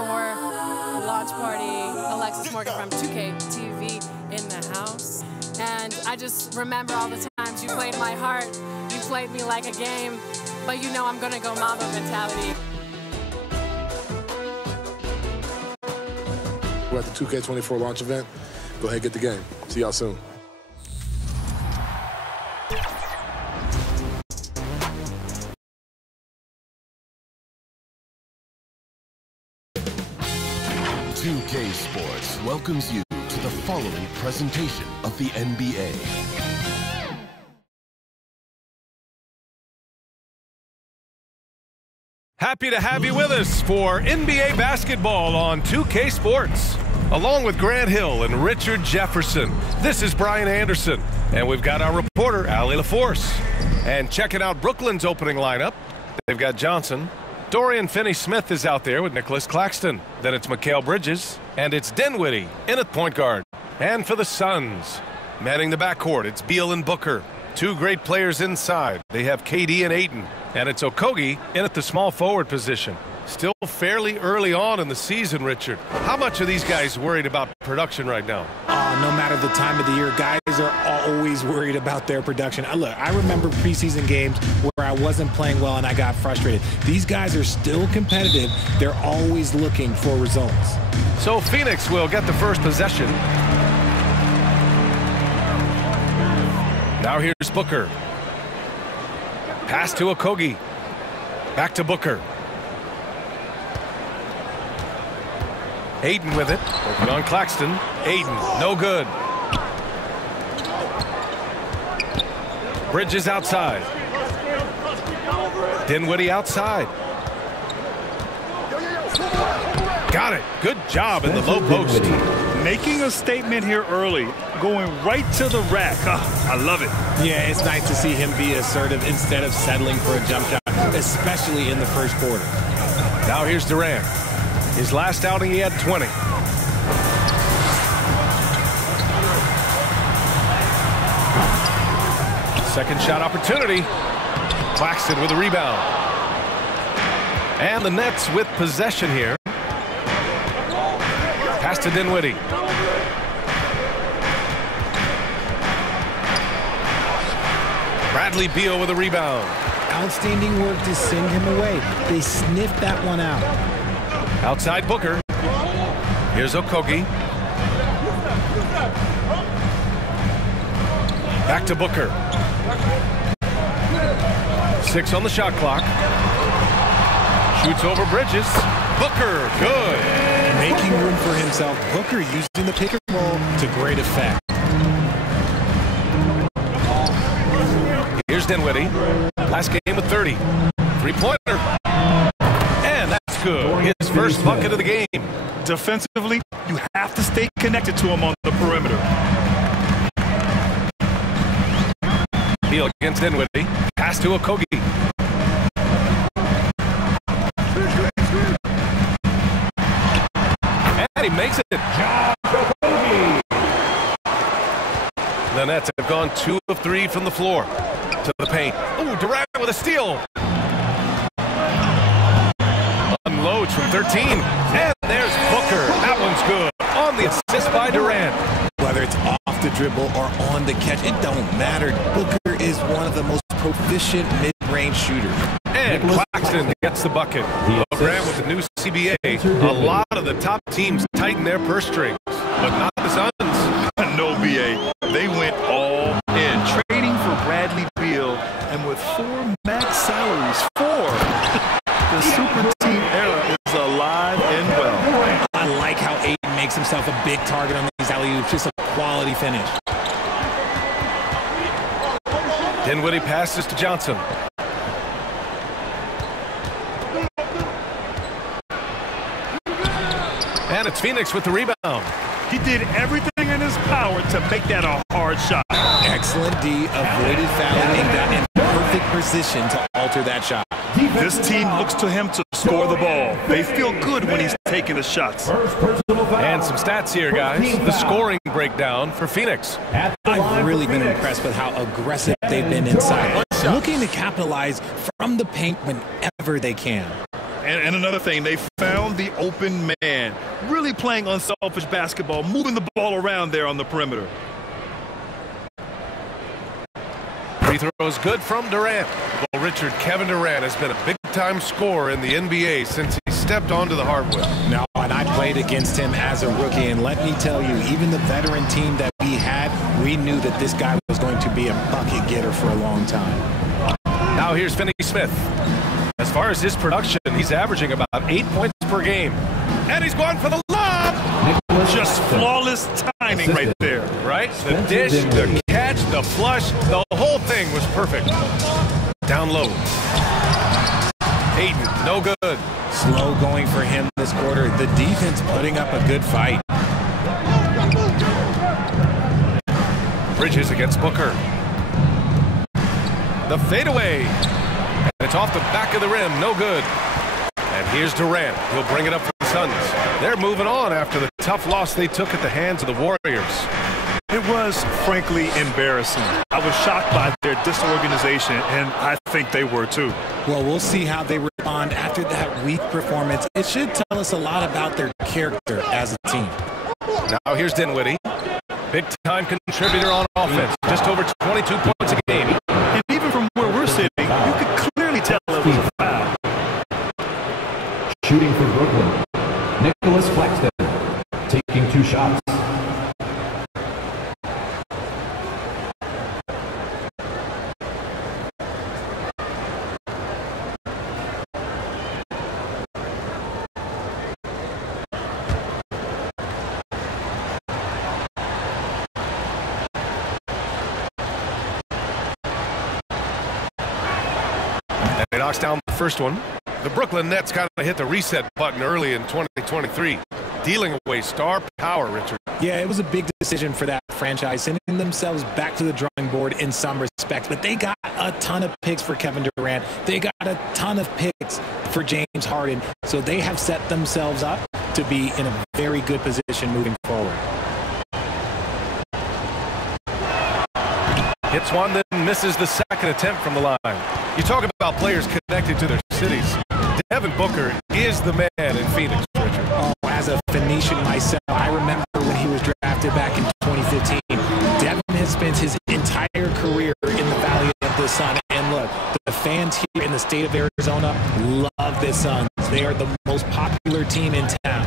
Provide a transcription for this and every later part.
2K24 launch party. Alexis Morgan from 2K TV in the house. And I just remember all the times you played my heart. You played me like a game, but you know I'm gonna go Mamba mentality. We're at the 2K24 launch event. Go ahead, get the game. See y'all soon. "2K Sports" welcomes you to the following presentation of the NBA. Happy to have you with us for NBA basketball on 2K Sports. Along with Grant Hill and Richard Jefferson, this is Brian Anderson. And we've got our reporter, Allie LaForce. And checking out Brooklyn's opening lineup, they've got Johnson. Dorian Finney-Smith is out there with Nicholas Claxton. Then it's Mikal Bridges. And it's Dinwiddie in at point guard. And for the Suns, manning the backcourt, it's Beal and Booker. Two great players inside. They have KD and Ayton. And it's Okogie in at the small forward position. Still fairly early on in the season, Richard. How much are these guys worried about production right now? No matter the time of the year, guys are always worried about their production. Look, I remember preseason games where I wasn't playing well and I got frustrated. These guys are still competitive. They're always looking for results. So Phoenix will get the first possession. Now here's Booker. Pass to Okogie. Back to Booker. Ayton with it. Working on Claxton. Ayton, no good. Bridges outside. Dinwiddie outside. Got it. Good job in the low post. Making a statement here early. Going right to the rack. I love it. Yeah, it's nice to see him be assertive instead of settling for a jump shot, especially in the first quarter. Now here's Durant. His last outing, he had 20. Second shot opportunity. Claxton with a rebound. And the Nets with possession here. Pass to Dinwiddie. Bradley Beal with a rebound. Outstanding work to send him away. They sniffed that one out. Outside Booker. Here's Okogie. Back to Booker. 6 on the shot clock. Shoots over Bridges. Booker, good. Making room for himself. Booker using the pick and roll to great effect. Here's Dinwiddie. Last game with 30. Three-pointer. And that's good. His first bucket of the game. Defensively, you have to stay connected to him on the perimeter. Beal against Dinwiddie. Pass to Okogie. And he makes it. The Nets have gone 2 of 3 from the floor. To the paint. Ooh, Durant with a steal. Unloads from 13. And there's Booker. That one's good. On the assist by Durant. Whether it's off the dribble or on the catch, it don't matter. Booker is one of the most proficient mid-range shooters. And Claxton gets the bucket. Durant with the new CBA. A lot of the top teams tighten their purse strings, but not the Suns. No, BA. They went all in. Trading for Bradley Beal, and with 4 max salaries, 4. The super team era is alive and well. I like how Ayton makes himself a big target on these alley-oops. Just a quality finish. Dinwiddie passes to Johnson. And it's Phoenix with the rebound. He did everything in his power to make that a hard shot. Excellent D, avoided fouling, and got in perfect position to alter that shot. This team looks to him to score the ball. They feel good when he's taking the shots. And some stats here, guys. The scoring breakdown for Phoenix. I've really been impressed with how aggressive they've been inside, looking to capitalize from the paint whenever they can. and another thing, they found the open man. Really playing unselfish basketball, moving the ball around there on the perimeter. Free throws good from Durant. Well, Richard, Kevin Durant has been a big-time scorer in the NBA since he stepped onto the hardwood. No, and I played against him as a rookie, and let me tell you, even the veteran team that we had, we knew that this guy was going to be a bucket getter for a long time. Now here's Finney Smith. As far as his production, he's averaging about 8 points per game. And he's going for the lob! Just flawless timing right there. Right? The dish, the catch, the flush, the whole thing was perfect. Down low. Ayton, no good. Slow going for him this quarter. The defense putting up a good fight. Bridges against Booker. The fadeaway. And it's off the back of the rim. No good. And here's Durant. He'll bring it up for the Suns. They're moving on after the tough loss they took at the hands of the Warriors. It was, frankly, embarrassing. I was shocked by their disorganization, and I think they were too. Well, we'll see how they respond after that weak performance. It should tell us a lot about their character as a team. Now here's Dinwiddie. Big-time contributor on offense. Just over 22 points a game. And even from where we're sitting, you could clearly tell it was a foul. Shooting for Brooklyn, Nicholas Claxton, taking 2 shots. And he knocks down the first one. The Brooklyn Nets kind of hit the reset button early in 2023, dealing away star power, Richard. Yeah, it was a big decision for that franchise, sending themselves back to the drawing board in some respects. But they got a ton of picks for Kevin Durant. They got a ton of picks for James Harden. So they have set themselves up to be in a very good position moving forward. Hits one, then misses the second attempt from the line. You talk about players connected to their cities. Devin Booker is the man in Phoenix, Richard. Oh, as a Phoenician myself, I remember when he was drafted back in 2015. Devin has spent his entire career in the Valley of the Sun. And look, the fans here in the state of Arizona love the Suns. They are the most popular team in town.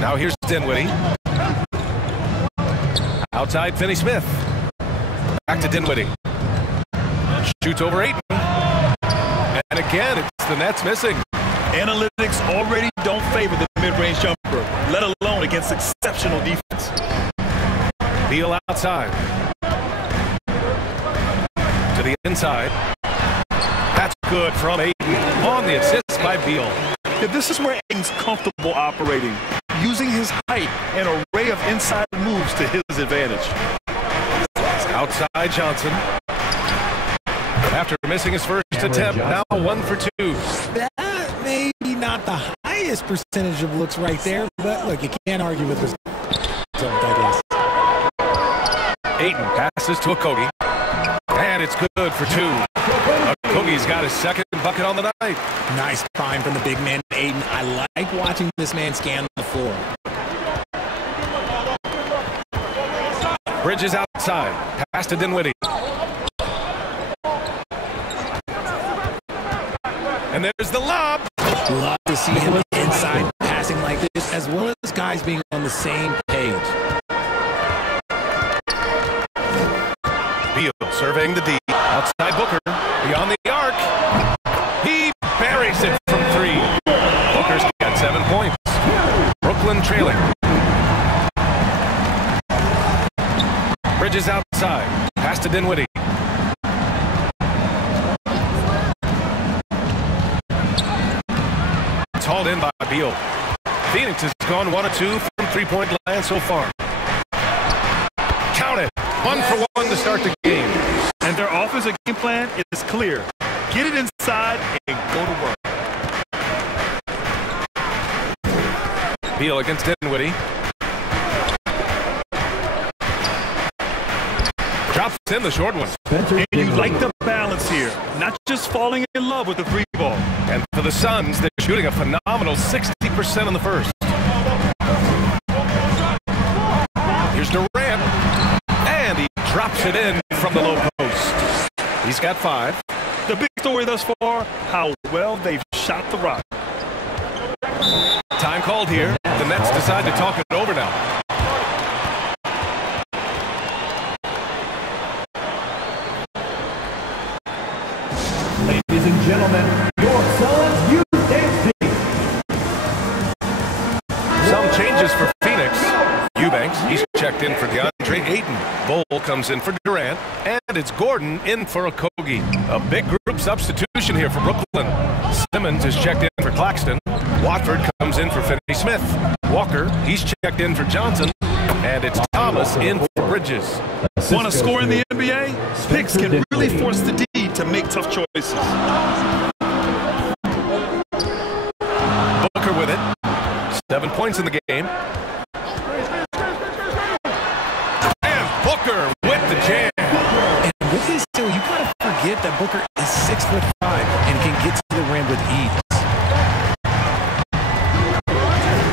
Now here's Dinwiddie. Outside, Finney Smith. Back to Dinwiddie. Shoots over Ayton. And again, it's the Nets missing. Analytics already don't favor the mid-range jumper, let alone against exceptional defense. Beal outside. To the inside. That's good from Ayton. On the assist by Beal. Yeah, this is where Ayton's comfortable operating, using his height and array of inside moves to his advantage. Outside Johnson. After missing his first attempt, now 1 for 2. That may be not the highest percentage of looks right there, but look, you can't argue with this. So, Douglas. Ayton passes to Okogie. And it's good for 2. Okogie's got his second bucket on the night. Nice prime from the big man, Ayton. I like watching this man scan the floor. Bridges outside. Pass to Dinwiddie. And there's the lob. Love to see him inside passing like this, as well as guys being on the same page. Beal surveying the D. Outside Booker. Beyond the arc. He buries it from 3. Booker's got 7 points. Brooklyn trailing. Bridges outside. Pass to Dinwiddie. It's hauled in by Beal. Phoenix has gone 1 of 2 from 3-point land so far. Count it. 1 for 1 to start the game. And their offensive game plan is clear. Get it inside and go to work. Beal against Dinwiddie. Drops in the short one. And you like the balance here, not just falling in love with the three ball. And for the Suns, they're shooting a phenomenal 60% in the first. Here's Durant, and he drops it in from the low post. He's got 5. The big story thus far, how well they've shot the rock. Time called here. The Nets decide to talk it over now. Ladies and gentlemen, your Suns Youth Dance Team. Some changes for Phoenix. Eubanks, he's checked in for DeAndre Ayton. Bol comes in for Durant, and it's Gordon in for Okogie. A big group substitution here for Brooklyn. Simmons is checked in for Claxton. Watford comes in for Finney-Smith. Walker, he's checked in for Johnson. And it's Thomas in for Bridges. Want to score in the NBA? Picks can really force the D to make tough choices. Booker with it. 7 points in the game. And Booker with the jam. And with his skill, you kind of forget that Booker is 6'5" and can get to the rim with ease.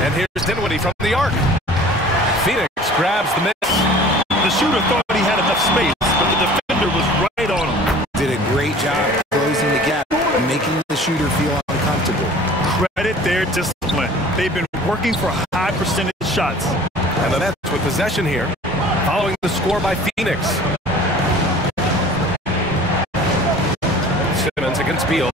And here's Dinwiddie from the arc. Phoenix grabs the miss. The shooter thought he had enough space, but the defender was right on him. Did a great job closing the gap and making the shooter feel uncomfortable. Credit their discipline. They've been working for high percentage shots. And the Nets with possession here, following the score by Phoenix. Simmons against Beal.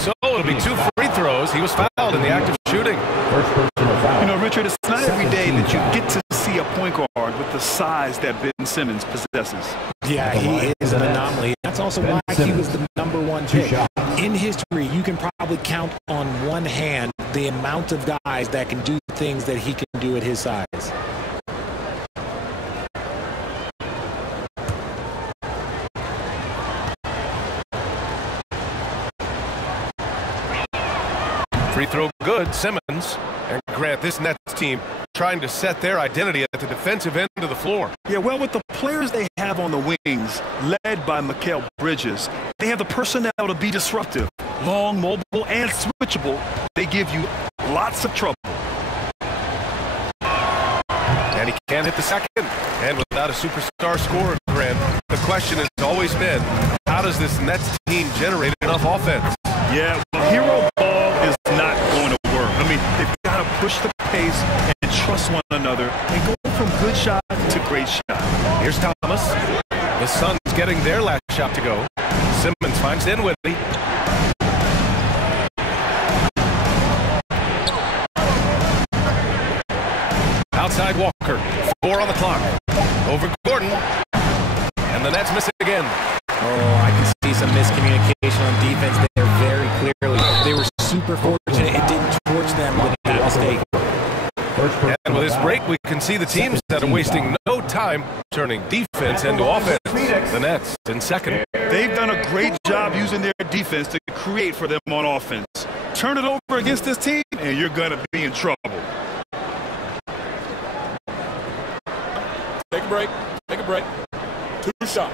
So it'll be 2 free throws. He was fouled in the act of shooting. You know, Richard, it's not every day that you get to see a point guard with the size that Ben Simmons possesses. Yeah, he is an anomaly. That's also why he was the #1 pick. In history, you can probably count on one hand the amount of guys that can do things that he can do at his size. Free throw good, Simmons. And Grant, this Nets team trying to set their identity at the defensive end of the floor. Yeah, well, with the players they have on the wings, led by Mikal Bridges, they have the personnel to be disruptive. Long, mobile, and switchable. They give you lots of trouble. And he can't hit the second. And without a superstar scorer, Grant, the question has always been, how does this Nets team generate enough offense? Yeah, well, hero ball is not going to work. I mean, they've got to push the pace and trust one another and go from good shot to great shot. Here's Thomas. The Suns getting their last shot to go. Simmons finds Dinwiddie. Outside Walker. 4 on the clock. Over Gordon. And the Nets miss it again. Oh, I can see some miscommunication on defense there very clearly. They were super fortunate. It didn't torch them with that mistake. And with this break, we can see the teams that are wasting no time turning defense into offense. The Nets in second. They've done a great job using their defense to create for them on offense. Turn it over against this team, and you're going to be in trouble. Take a break. Take a break. 2 shots.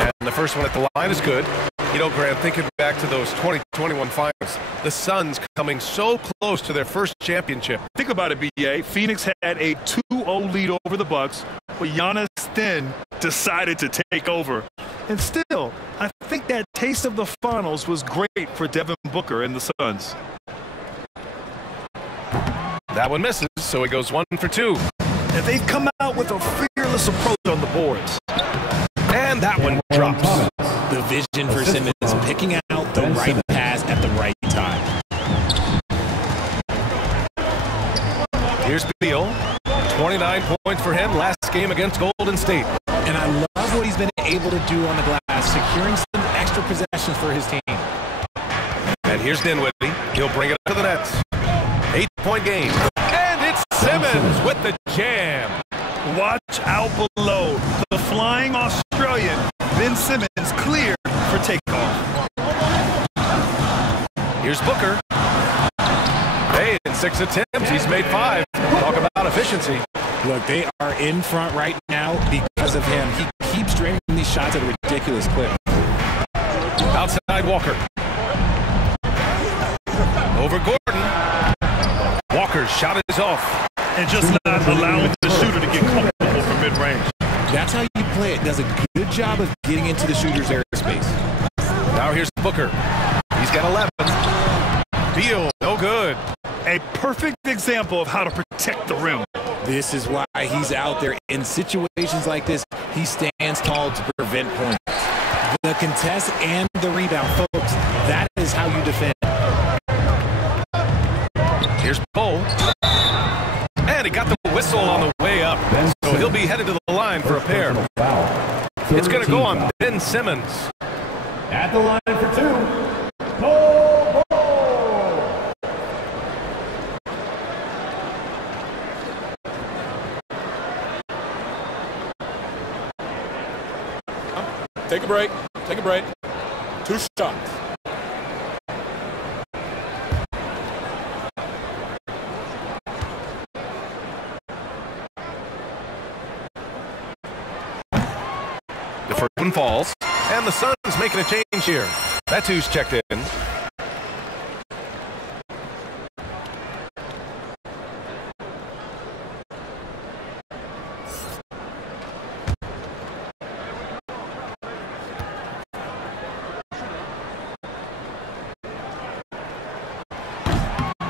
And the first one at the line is good. You know, Grant, thinking back to those 2021 finals, the Suns coming so close to their first championship. Think about it, B.A. Phoenix had a 2-0 lead over the Bucks, but Giannis then decided to take over. And still, I think that taste of the finals was great for Devin Booker and the Suns. That one misses, so he goes 1 for 2. And they've come out with a fearless approach on the boards. And that one drops. The vision for Simmons, picking out the right pass at the right time. Here's Beal. 29 points for him last game against Golden State. And I love what he's been able to do on the glass, securing some extra possessions for his team. And here's Dinwiddie. He'll bring it up to the Nets. 8-point game. And it's Simmons with the jam. Watch out below. The flying Australian, Ben Simmons, cleared for takeoff. Booker. Hey, in 6 attempts, he's made 5. Talk about efficiency. Look, they are in front right now because of him. He keeps draining these shots at a ridiculous clip. Outside Walker. Over Gordon. Walker's shot is off. And just not allowing the shooter to get comfortable from mid-range. That's how you play it. Does a good job of getting into the shooter's airspace. Now here's Booker. He's got 11. Beal, no good. A perfect example of how to protect the rim. This is why he's out there. In situations like this, he stands tall to prevent points. The contest and the rebound, folks, that is how you defend. Here's Bull. And he got the whistle on the way up. So he'll be headed to the line for a pair. It's going to go on Ben Simmons. At the line for 2, Bull. Take a break. Take a break. 2 shots. The first one falls, and the Suns making a change here. That's who's checked in.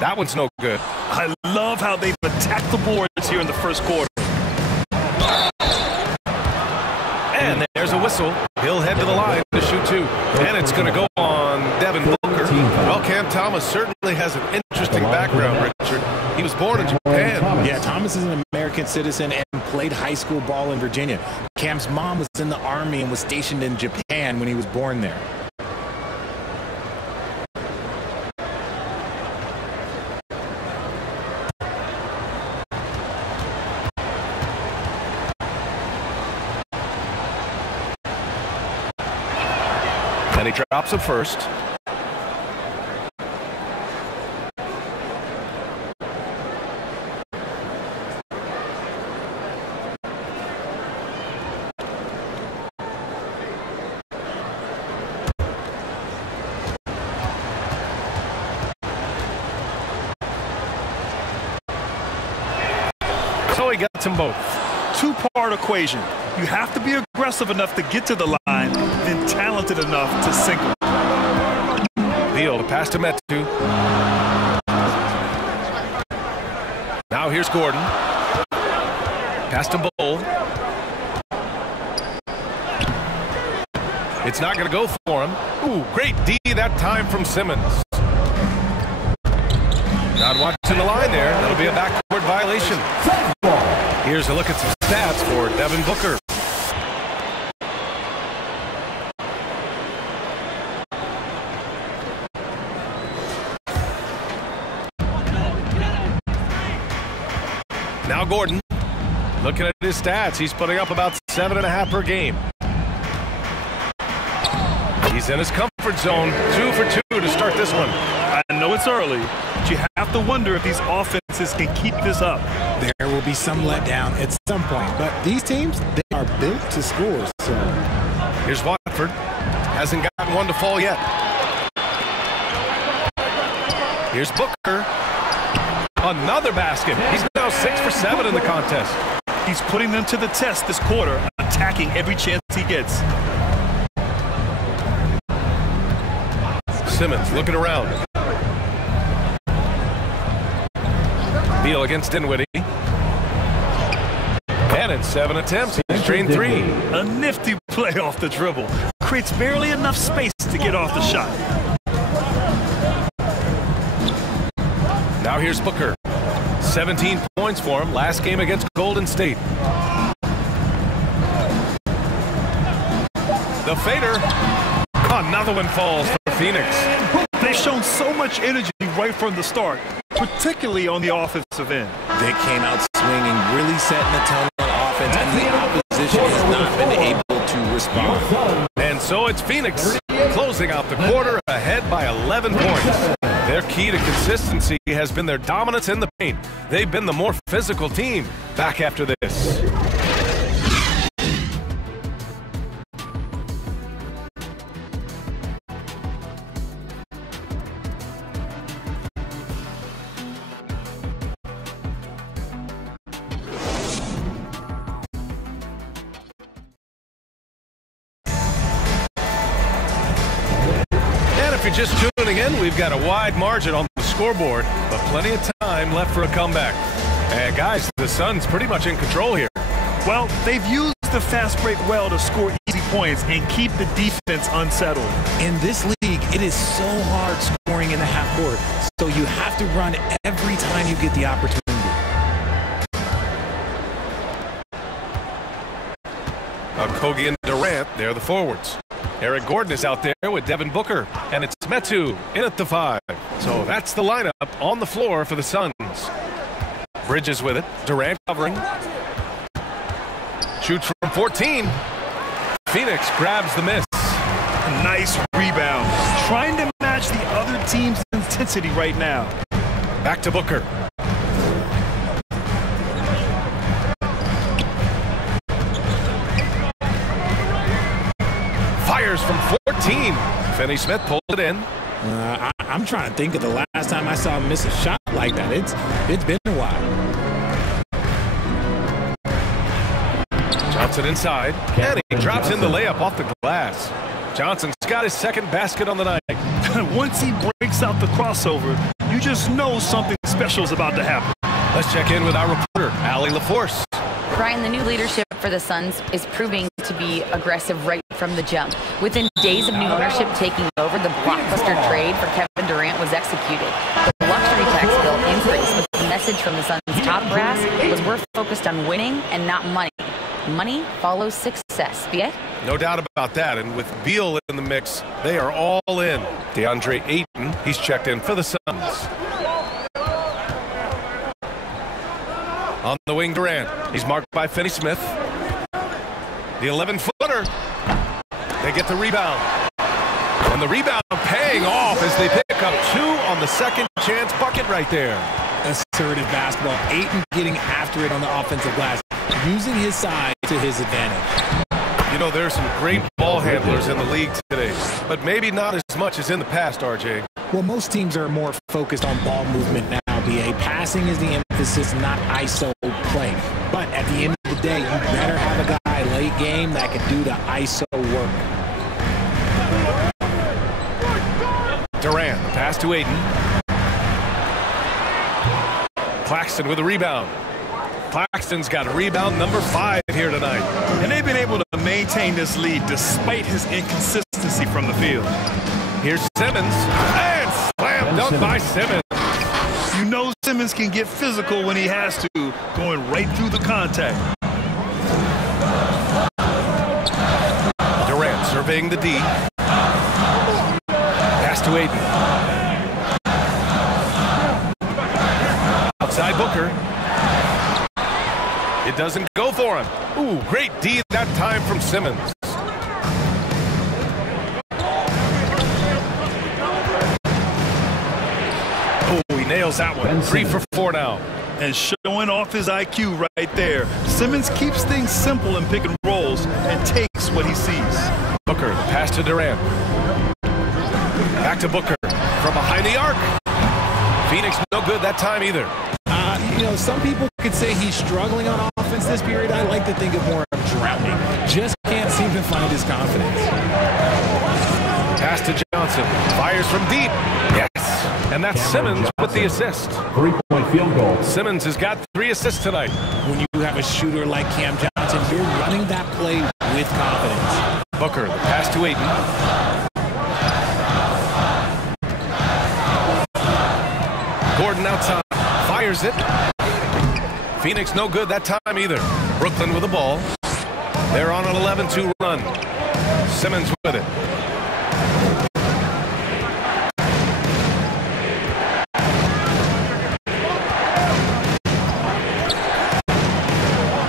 That one's no good. I love how they've attacked the boards here in the first quarter. And there's a whistle. He'll head to the line to shoot 2. And it's going to go on Devin Booker. Well, Cam Thomas certainly has an interesting background, Richard. He was born in Japan. Yeah, Thomas is an American citizen and played high school ball in Virginia. Cam's mom was in the Army and was stationed in Japan when he was born there. And he drops it first. So he gets them both. 2-part equation. You have to be aggressive enough to get to the line, then talented enough to sink them. Beal pass to Metu. Now here's Gordon. Pass to Bull. It's not going to go for him. Ooh, great D that time from Simmons. Not watching the line there. That'll be a backcourt violation. Here's a look at some stats for Devin Booker. Now Gordon, looking at his stats, he's putting up about 7.5 per game. He's in his comfort zone, 2 for 2 to start this one. I know it's early, but you have to wonder if these offenses can keep this up. There will be some letdown at some point, but these teams, they are built to score. So here's Watford. Hasn't gotten one to fall yet. Here's Booker. Another basket. He's now 6 for 7 in the contest. He's putting them to the test this quarter, attacking every chance he gets. Simmons looking around. Beal against Dinwiddie. And in 7 attempts, he's drained 3. A nifty play off the dribble. Creates barely enough space to get off the shot. Now here's Booker. 17 points for him last game against Golden State. The fader. Another one falls for Phoenix. They've shown so much energy right from the start, particularly on the offensive end. they came out swinging, really setting the tone on offense, and the opposition has not been able to respond. And so it's Phoenix closing out the quarter ahead by 11 points. Their key to consistency has been their dominance in the paint. They've been the more physical team. Back after this. If you're just tuning in, we've got a wide margin on the scoreboard, but plenty of time left for a comeback. And guys, the Suns pretty much in control here. Well, they've used the fast break well to score easy points and keep the defense unsettled. In this league, it is so hard scoring in the half court, so you have to run every time you get the opportunity. Kogi and Durant, they're the forwards. Eric Gordon is out there with Devin Booker, and it's Metu in at the 5. So that's the lineup on the floor for the Suns. Bridges with it. Durant covering. Shoots from 14. Phoenix grabs the miss. Nice rebound. Trying to match the other team's intensity right now. Back to Booker. Fires from 14. Finney Smith pulled it in. I'm trying to think of the last time I saw him miss a shot like that. It's been a while. Johnson inside, and he drops in the layup off the glass. Johnson's got his second basket on the night. Once he breaks out the crossover, you just know something special is about to happen. Let's check in with our reporter, Allie LaForce. Brian, the new leadership for the Suns is proving to be aggressive right from the jump. Within days of new ownership taking over, the blockbuster trade for Kevin Durant was executed. The luxury tax bill increase with the message from the Suns' top brass was we're focused on winning and not money. Money follows success. BA? No doubt about that, and with Beal in the mix, they are all in. DeAndre Ayton, he's checked in for the Suns. On the wing, Durant. He's marked by Finney Smith. The 11-footer. They get the rebound. And the rebound paying off as they pick up 2 on the second chance bucket right there. Assertive basketball. Ayton getting after it on the offensive glass, using his size to his advantage. You know, there's some great ball handlers in the league today, but maybe not as much as in the past, RJ. Well, most teams are more focused on ball movement now, BA. Passing is the emphasis, not ISO play. But at the end of the day, you better have a guy late game that can do the ISO work. Durant, pass to Ayton. Claxton with a rebound. Claxton's got rebound number 5 here tonight. And they've been able to maintain this lead despite his inconsistency from the field. Here's Simmons, and slam dunk by Simmons. You know Simmons can get physical when he has to, going right through the contact. Durant surveying the D. Pass to Ayton. Outside Booker. It doesn't go for him. Ooh, great D that time from Simmons. Oh, he nails that one. 3 for 4 now. And showing off his IQ right there. Simmons keeps things simple in pick and rolls and takes what he sees. Booker, the pass to Durant. Back to Booker from behind the arc. Phoenix no good that time either. You know, some people could say he's struggling on offense this period. I like to think of more of drowning. Just can't seem to find his confidence. Pass to Johnson. Fires from deep. Yes. And that's Simmons with the assist. 3-point field goal. Simmons has got 3 assists tonight. When you have a shooter like Cam Johnson, you're running that play with confidence. Booker, the pass to Ayton. Gordon outside. Fires it. Phoenix no good that time either. Brooklyn with the ball. They're on an 11-2 run. Simmons with it.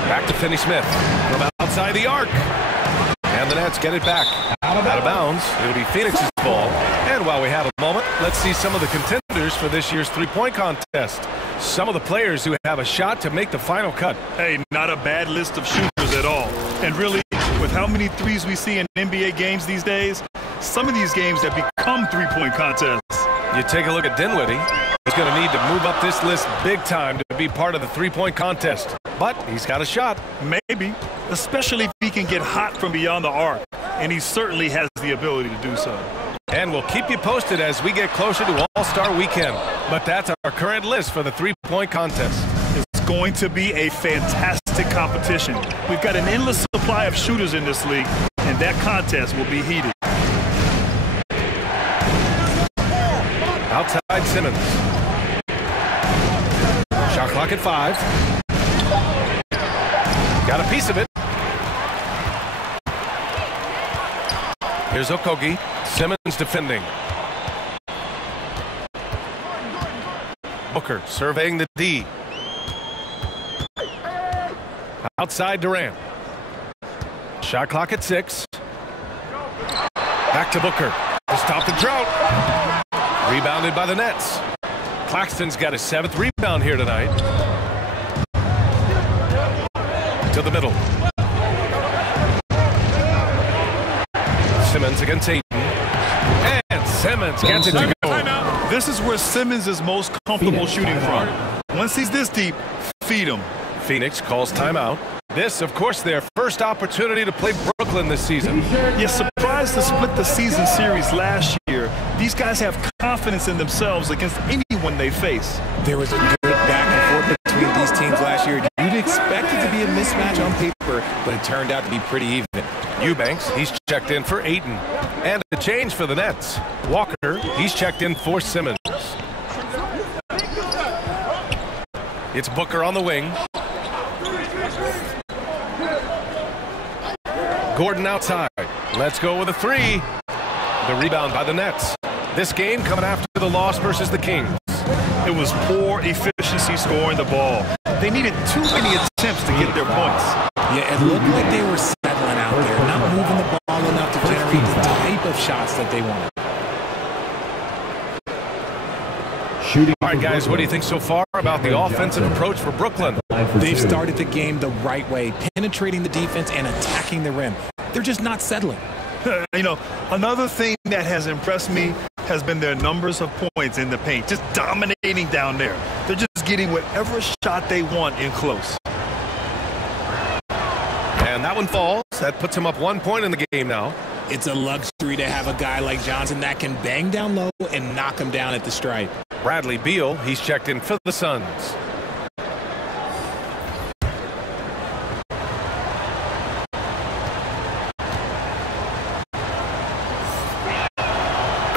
Back to Finney Smith from outside the arc. And the Nets get it back. Out of bounds. It'll be Phoenix's ball. And while we have a moment, let's let's see some of the contenders for this year's three-point contest. Some of the players who have a shot to make the final cut. Hey, not a bad list of shooters at all. And really, with how many threes we see in NBA games these days, some of these games have become three-point contests. You take a look at Dinwiddie. He's going to need to move up this list big time to be part of the three-point contest. But he's got a shot. Maybe, especially if he can get hot from beyond the arc. And he certainly has the ability to do so. And we'll keep you posted as we get closer to All-Star Weekend. But that's our current list for the three-point contest. It's going to be a fantastic competition. We've got an endless supply of shooters in this league, and that contest will be heated. Outside Simmons. Shot clock at 5. Got a piece of it. Here's Okogie. Simmons defending. Booker surveying the D. Outside Durant. Shot clock at 6. Back to Booker to stop the drought. Rebounded by the Nets. Claxton's got his 7th rebound here tonight. To the middle. Simmons against Ayton. And Simmons gets it to go. This is where Simmons is most comfortable shooting from. Once he's this deep, feed him. Phoenix calls timeout. This, of course, their first opportunity to play Brooklyn this season. You're surprised to split the season series last year. These guys have confidence in themselves against anyone they face. There was a good back and forth between these teams last year. You'd expect it to be a mismatch on paper, but it turned out to be pretty even. Eubanks, he's checked in for Ayton. And a change for the Nets. Walker, he's checked in for Simmons. It's Booker on the wing. Gordon outside. Let's go with a 3. The rebound by the Nets. This game coming after the loss versus the Kings. It was poor efficiency scoring the ball. They needed too many attempts to get their points. Yeah, it looked like they were settling out there, not moving the ball enough to generate the type of shots that they wanted. All right, guys, what do you think so far about the offensive approach for Brooklyn? They've started the game the right way, penetrating the defense and attacking the rim. They're just not settling. You know, another thing that has impressed me has been their numbers of points in the paint, just dominating down there. They're just getting whatever shot they want in close. And that one falls. That puts him up 1 point in the game now. It's a luxury to have a guy like Johnson that can bang down low and knock him down at the stripe. Bradley Beal, he's checked in for the Suns.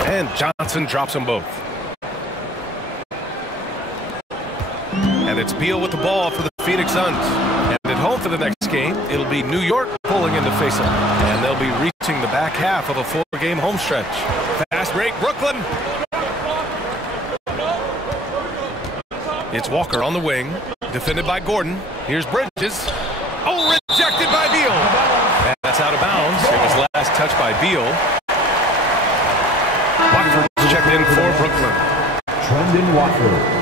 And Johnson drops them both. And it's Beal with the ball for the Phoenix Suns. And at home for the next game, it'll be New York pulling in to face them. And they'll be reaching the back half of a 4-game home stretch. Fast break, Brooklyn. It's Walker on the wing, defended by Gordon. Here's Bridges. Oh, rejected by Beal. And that's out of bounds. It was last touched by Beal. Watford's checked in for Brooklyn. Trendon Watford.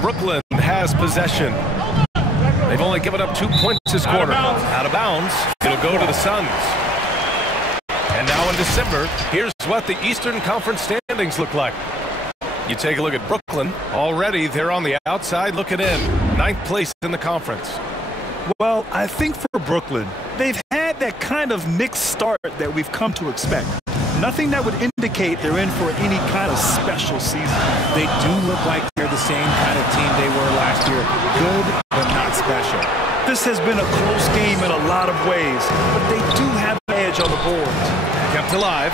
Brooklyn has possession. They've only given up 2 points this quarter. Out of bounds. It'll go to the Suns. And now in December, here's what the Eastern Conference standings look like. You take a look at Brooklyn. Already, they're on the outside looking in. 9th place in the conference. Well, I think for Brooklyn, they've had that kind of mixed start that we've come to expect. Nothing that would indicate they're in for any kind of special season. They do look like they're the same kind of team they were last year. Good, but not special. This has been a close game in a lot of ways, but they do have an edge on the board. Kept alive.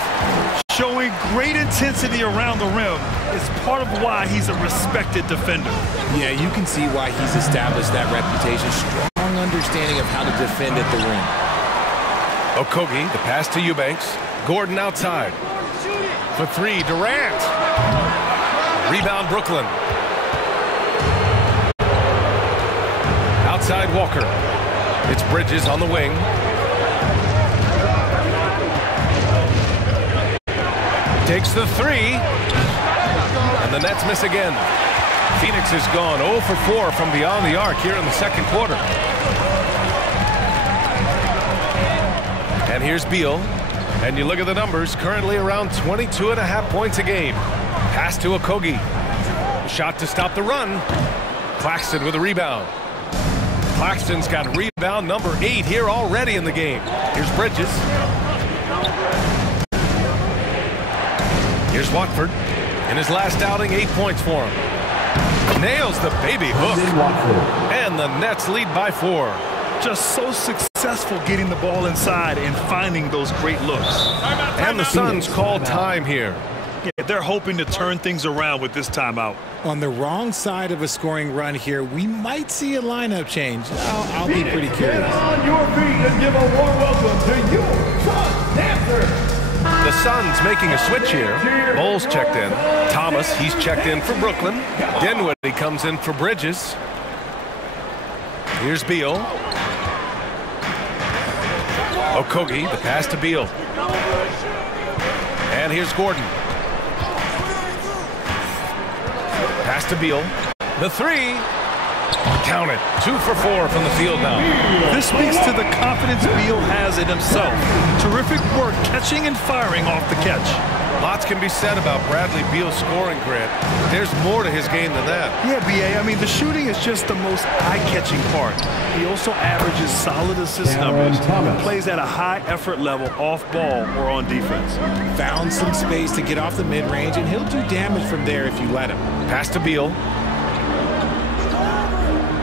Showing great intensity around the rim is part of why he's a respected defender. Yeah, you can see why he's established that reputation. Strong understanding of how to defend at the rim. Okogie, the pass to Eubanks. Gordon outside. For three, Durant. Rebound, Brooklyn. Outside, Walker. It's Bridges on the wing. Takes the three. And the Nets miss again. Phoenix has gone 0 for 4 from beyond the arc here in the second quarter. And here's Beal. And you look at the numbers, currently around 22.5 points a game. Pass to Okogie. Shot to stop the run. Claxton with a rebound. Claxton's got rebound number 8 here already in the game. Here's Bridges. Here's Watford. In his last outing, 8 points for him. Nails the baby hook. And the Nets lead by 4. Just so successful getting the ball inside and finding those great looks. And the Suns call time here. Yeah, they're hoping to turn things around with this timeout. On the wrong side of a scoring run here, we might see a lineup change. I'll be pretty curious. Get on your feet and give a warm welcome to your Sun Dancers. The Suns making a switch here. Bowles checked in. Thomas, he's checked in for Brooklyn. Dinwiddie comes in for Bridges. Here's Beal. Okogie, the pass to Beal. And here's Gordon. Pass to Beal. The three. Count it. 2 for 4 from the field now. This speaks to the confidence Beal has in himself. Terrific work catching and firing off the catch. Lots can be said about Bradley Beal's scoring, Grant. There's more to his game than that. Yeah, B.A. I mean, the shooting is just the most eye-catching part. He also averages solid assist numbers and plays at a high effort level off ball or on defense. Found some space to get off the mid-range, and he'll do damage from there if you let him. Pass to Beal.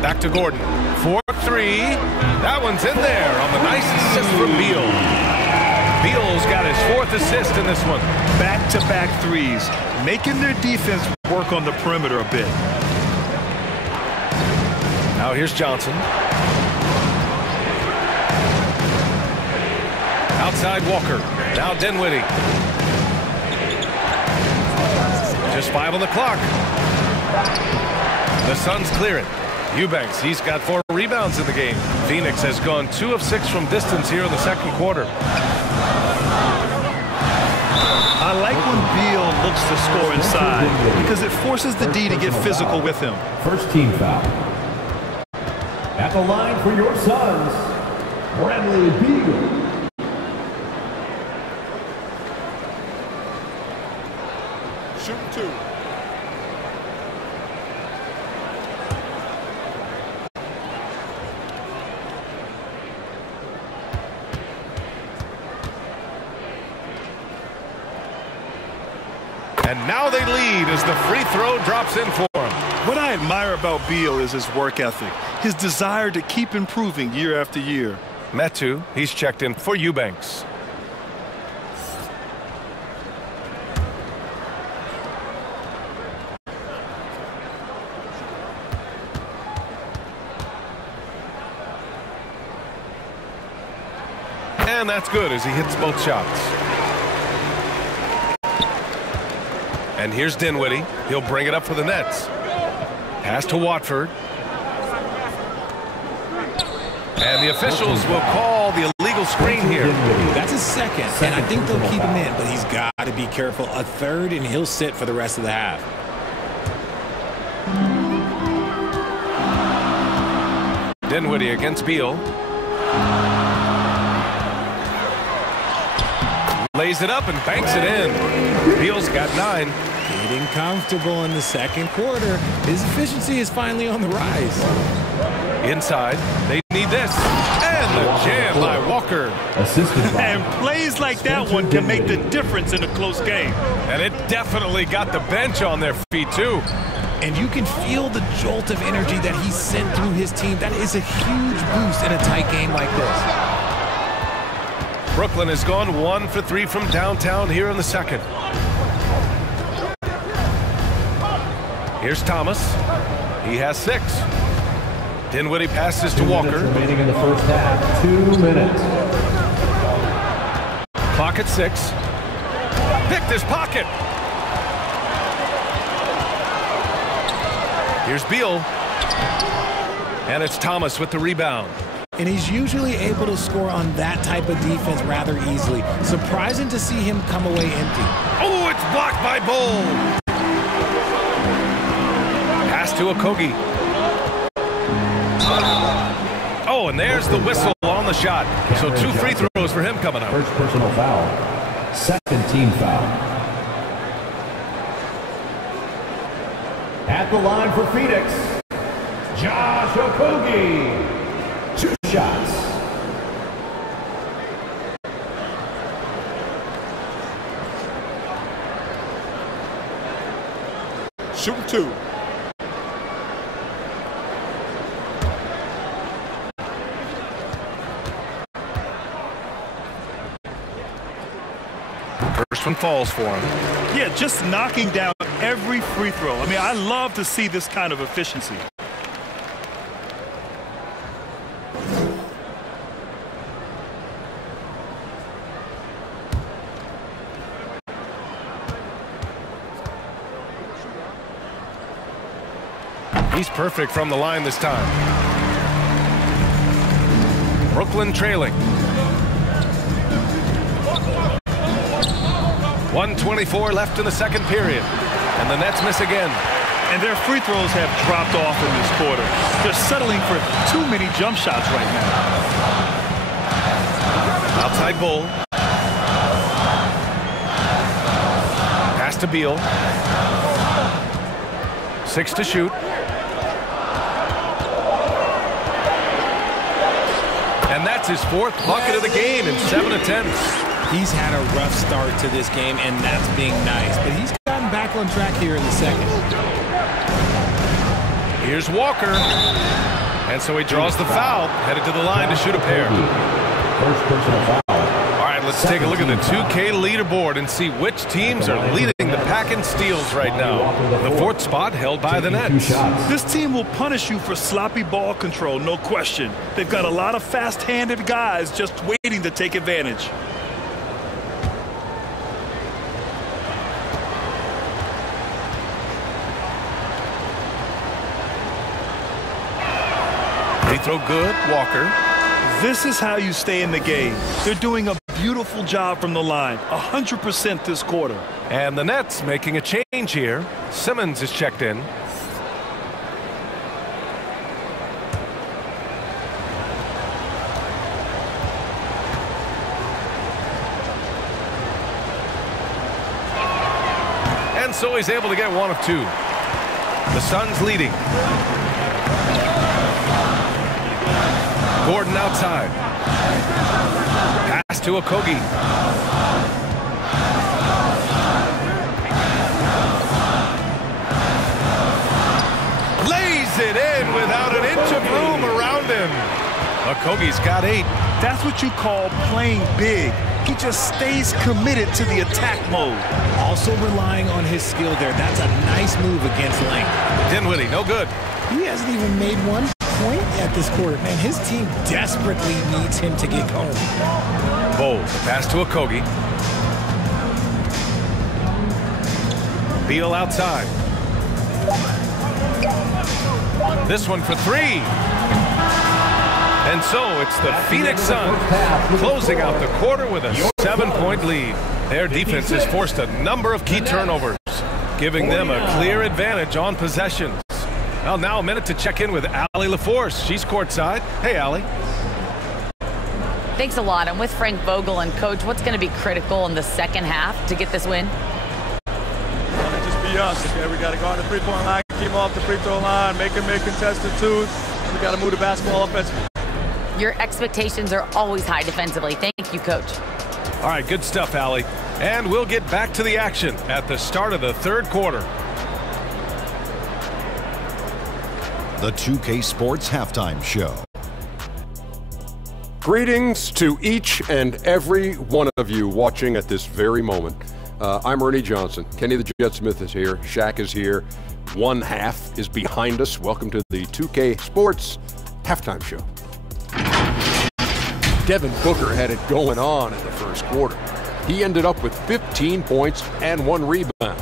Back to Gordon. 4-3. That one's in there on the nice assist from Beal. Beal's got his 4th assist in this one. Back-to-back threes, making their defense work on the perimeter a bit. Now here's Johnson. Outside Walker. Now Dinwiddie. Just 5 on the clock. The Suns clear it. Eubanks, he's got 4 rebounds in the game. Phoenix has gone 2 of 6 from distance here in the second quarter. I like when Beal looks to score inside because it forces the D to get physical with him. First team foul. At the line for your Suns, Bradley Beal. Shoot 2. And now they lead as the free throw drops in for him. What I admire about Beal is his work ethic, his desire to keep improving year after year. Metu, he's checked in for Eubanks. And that's good as he hits both shots. And here's Dinwiddie. He'll bring it up for the Nets. Pass to Watford. And the officials will call the illegal screen here. That's his second, and I think they'll keep him in, but he's got to be careful. A third, and he'll sit for the rest of the half. Dinwiddie against Beal. Lays it up and banks it in. Beal's got 9. Getting comfortable in the second quarter. His efficiency is finally on the rise. Inside, they need this. And the jam by Walker. And plays like that one can make the difference in a close game. And it definitely got the bench on their feet, too. And you can feel the jolt of energy that he sent through his team. That is a huge boost in a tight game like this. Brooklyn has gone 1 for 3 from downtown here in the second. Here's Thomas. He has 6. Dinwiddie passes to Walker. Remaining in the first half, 2 minutes. Clock at 6. Picked his pocket. Here's Beal. And it's Thomas with the rebound. And he's usually able to score on that type of defense rather easily. Surprising to see him come away empty. Oh, it's blocked by Bull. Pass to Okogie. Oh, and there's the whistle on the shot. So 2 free throws for him coming up. First personal foul. Second team foul. At the line for Phoenix, Josh Okogie. 2 shots. Shooting 2. First one falls for him. Yeah, just knocking down every free throw. I mean, I love to see this kind of efficiency. He's perfect from the line this time. Brooklyn trailing. 1:24 left in the second period. And the Nets miss again. And their free throws have dropped off in this quarter. They're settling for too many jump shots right now. Outside Bull. Pass to Beal. 6 to shoot. And that's his 4th bucket of the game in 7 attempts. He's had a rough start to this game, and that's being nice. But he's gotten back on track here in the second. Here's Walker. And so he draws the foul, headed to the line to shoot a pair. First personal foul. All right, let's take a look at the 2K leaderboard and see which teams are leading the pack in steals right now. The 4th spot held by the Nets. This team will punish you for sloppy ball control, no question. They've got a lot of fast-handed guys just waiting to take advantage. Free throw good, Walker. This is how you stay in the game. They're doing a beautiful job from the line, 100% this quarter. And the Nets making a change here. Simmons is checked in. And so he's able to get 1 of 2. The Suns leading. Gordon outside. Pass to Okogie. Lays it in without an inch of room around him. Okogie's got 8. That's what you call playing big. He just stays committed to the attack mode. Also relying on his skill there. That's a nice move against length. Dinwiddie, no good. He hasn't even made 1 point at this quarter. Man, his team desperately needs him to get going. Bold, pass to Okogie. Beal outside. This one for 3. And so it's the Phoenix Suns closing out the quarter with a 7-point lead. Their defense has forced a number of key turnovers, giving them a clear advantage on possessions. Well, now a minute to check in with Allie LaForce. She's courtside. Hey, Allie. Thanks a lot. I'm with Frank Vogel. And, Coach, what's going to be critical in the second half to get this win? Just be us, okay? We got to go on the three-point line, keep them off the free throw line, make them make contested twos. We got to move the basketball offensively. Your expectations are always high defensively. Thank you, Coach. All right, good stuff, Allie. And we'll get back to the action at the start of the 3rd quarter. The 2K Sports Halftime Show. Greetings to each and every one of you watching at this very moment. I'm Ernie Johnson. Kenny the Jet Smith is here. Shaq is here. 1 half is behind us. Welcome to the 2K Sports Halftime Show. Devin Booker had it going on in the 1st quarter. He ended up with 15 points and 1 rebound.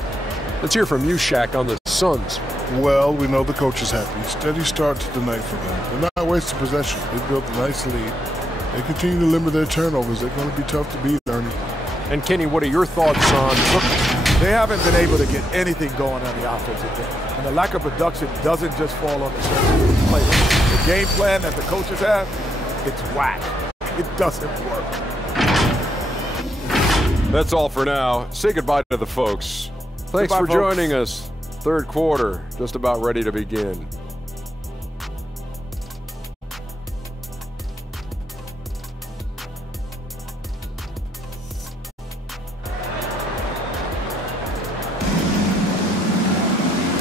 Let's hear from you, Shaq, on the Suns. Well, we know the coach is happy. Steady start to the night for them. They're not wasting possession. They built a nice lead. They continue to limit their turnovers. They're going to be tough to beat, Ernie. And Kenny, what are your thoughts on Brooklyn? They haven't been able to get anything going on the offensive end. And the lack of production doesn't just fall on the shoulders of the players. The game plan that the coaches have, it's whack. It doesn't work. That's all for now. Say goodbye to the folks. Thanks for joining us. Third quarter, just about ready to begin.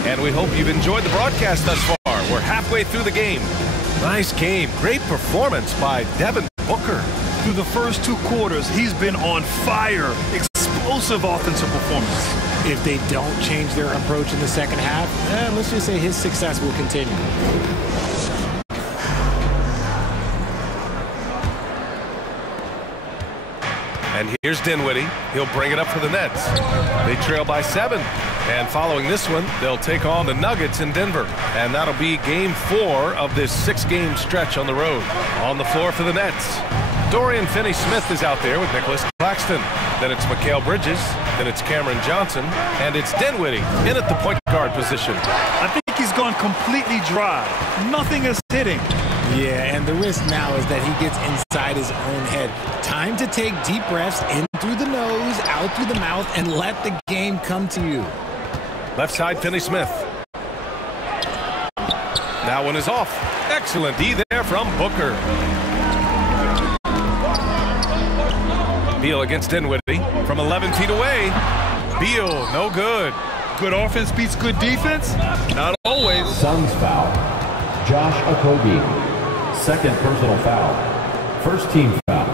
And we hope you've enjoyed the broadcast thus far. We're halfway through the game. Nice game. Great performance by Devin Booker. Through the first 2 quarters, he's been on fire. Explosive offensive performance. If they don't change their approach in the second half, let's just say his success will continue. And here's Dinwiddie. He'll bring it up for the Nets. They trail by 7. And following this one, they'll take on the Nuggets in Denver. And that'll be game 4 of this 6-game stretch on the road. On the floor for the Nets, Dorian Finney-Smith is out there with Nicholas Claxton. Then it's Mikal Bridges. Then it's Cameron Johnson. And it's Dinwiddie in at the point guard position. I think he's gone completely dry. Nothing is hitting. Yeah, and the risk now is that he gets inside his own head. Time to take deep breaths in through the nose, out through the mouth, and let the game come to you. Left side, Finney-Smith. That one is off. Excellent D there from Booker. Beal against Dinwiddie from 11 feet away. Beal, no good. Good offense beats good defense? Not always. Suns foul. Josh Okogie. Second personal foul. First team foul.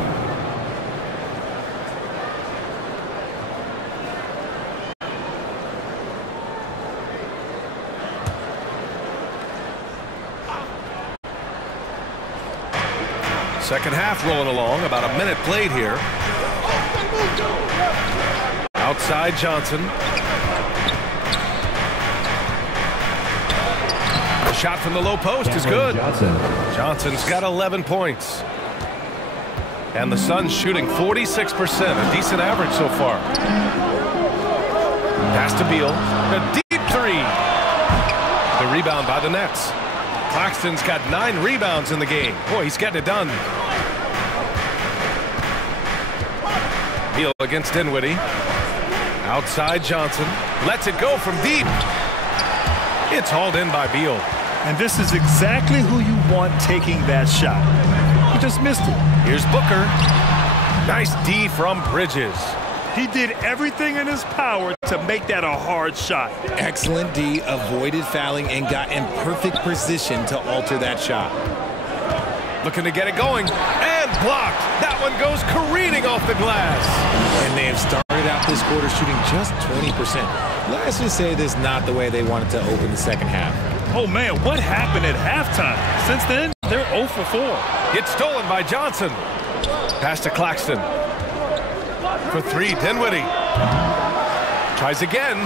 Second half rolling along, about a minute played here. Outside Johnson. The shot from the low post is good. Johnson's got 11 points. And the Suns shooting 46%, a decent average so far. Pass to Beal, a deep 3. The rebound by the Nets. Claxton's got 9 rebounds in the game. Boy, he's getting it done. Beal against Dinwiddie. Outside Johnson. Lets it go from deep. It's hauled in by Beal. And this is exactly who you want taking that shot. He just missed it. Here's Booker. Nice D from Bridges. He did everything in his power to make that a hard shot. Excellent D, avoided fouling, and got in perfect position to alter that shot. Looking to get it going, and blocked. That one goes careening off the glass. And they have started out this quarter shooting just 20%. Let's just say this is not the way they wanted to open the second half. Oh, man, what happened at halftime? Since then, they're 0 for 4. It's stolen by Johnson. Pass to Claxton. For 3, Dinwiddie. Tries again,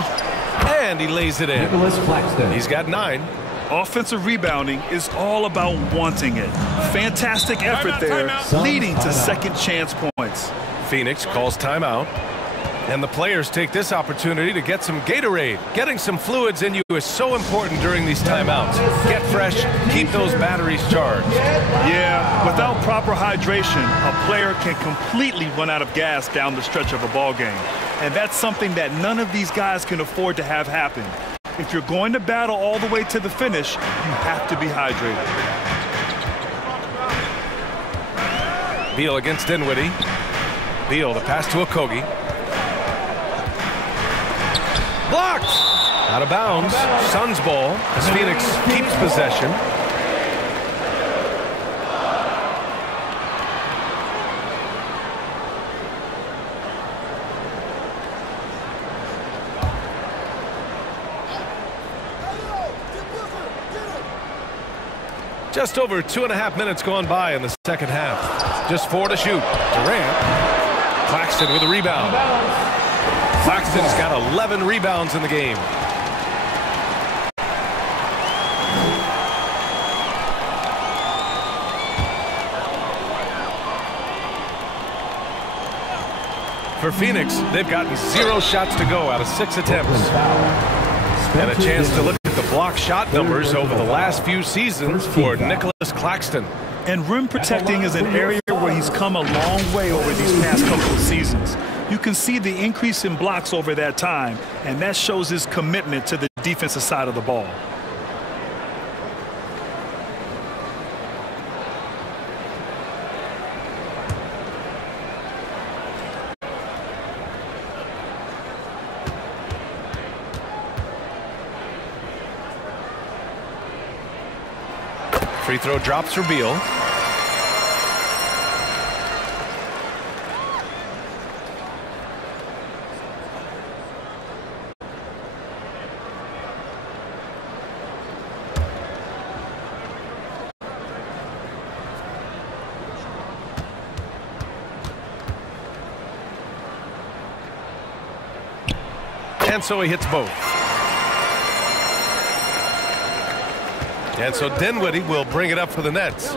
and he lays it in. Nicholas Claxton. He's got 9. Offensive rebounding is all about wanting it. Fantastic effort there, leading to second chance points. Phoenix calls timeout. And the players take this opportunity to get some Gatorade. Getting some fluids in you is so important during these timeouts. Get fresh, keep those batteries charged. Yeah, without proper hydration, a player can completely run out of gas down the stretch of a ball game. And that's something that none of these guys can afford to have happen. If you're going to battle all the way to the finish, you have to be hydrated. Beal against Dinwiddie. Beal, the pass to Okogie. Blocked! Out of bounds. Suns ball as Phoenix keeps possession. Just over 2.5 minutes gone by in the second half. Just 4 to shoot. Durant Claxton with a rebound. Claxton's got 11 rebounds in the game. For Phoenix, they've gotten 0 shots to go out of 6 attempts. And a chance to look at the block shot numbers over the last few seasons for Nicholas Claxton. And rim protecting is an area where he's come a long way over these past couple of seasons. You can see the increase in blocks over that time, and that shows his commitment to the defensive side of the ball. Free throw drops for Beal. And so he hits both. And so Dinwiddie will bring it up for the Nets.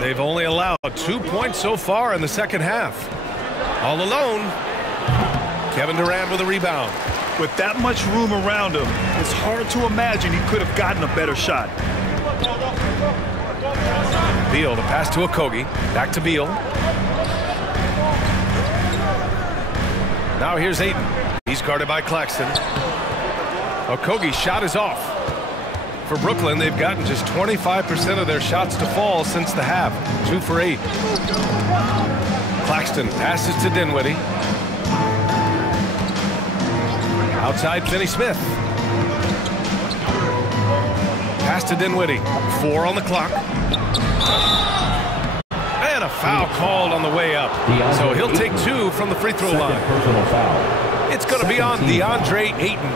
They've only allowed 2 points so far in the second half. All alone, Kevin Durant with a rebound. With that much room around him, it's hard to imagine he could have gotten a better shot. Beal to pass to Okogie. Back to Beal. Now here's Ayton. He's guarded by Claxton. Okogie's shot is off. For Brooklyn, they've gotten just 25% of their shots to fall since the half. 2 for 8. Claxton passes to Dinwiddie. Outside Finney-Smith. Pass to Dinwiddie. 4 on the clock. And a foul called on the way up. So he'll take 2 from the free throw line. It's going to be on DeAndre Ayton.